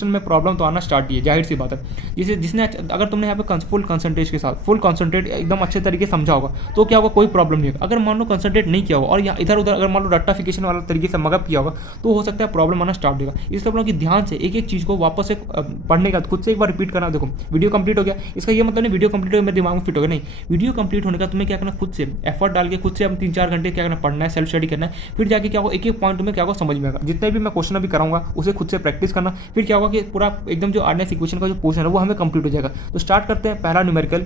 में प्रॉब्लम तो आना स्टार्ट ही है, जाहिर सी बात है। जिसने अगर तुमने यहाँ पे फुल कंसंट्रेट के साथ फुल कंसंट्रेट एकदम अच्छे तरीके से समझा होगा तो क्या होगा, कोई प्रॉब्लम नहीं होगा। अगर मान लो कंसंट्रेट नहीं किया होगा और यहाँ इधर उधर अगर मान लो रट्टाफिकेशन वाला तरीके से मगअप किया होगा तो हो सकता है प्रॉब्लम आना स्टार्ट होगा। इसलिए आप लोग की ध्यान से एक एक चीज़ को वापस से पढ़ने का खुद से एक बार रिपीट करना। देखो वीडियो कंप्लीट हो गया, इसका ये मतलब नहीं वीडियो कंप्लीट हो गया मेरे दिमाग में फिट हो गया, नहीं। वीडियो कंप्लीट होने का तुम्हें क्या करना, खुद से एफर्ट डाल के खुद से हम 3-4 घंटे क्या करना, पढ़ना है, सेल्फ स्टडी करना है। फिर जाके क्या होगा, एक एक पॉइंट में क्या होगा समझ में आएगा। जितने भी मैं क्वेश्चन अभी कराऊंगा उसे खुद से प्रैक्टिस करना, फिर क्या होगा कि पूरा एकदम जो आर्डिनरी इक्वेशन का जो पोर्शन है वो हमें कंप्लीट हो जाएगा। तो स्टार्ट करते हैं पहला न्यूमेरिकल।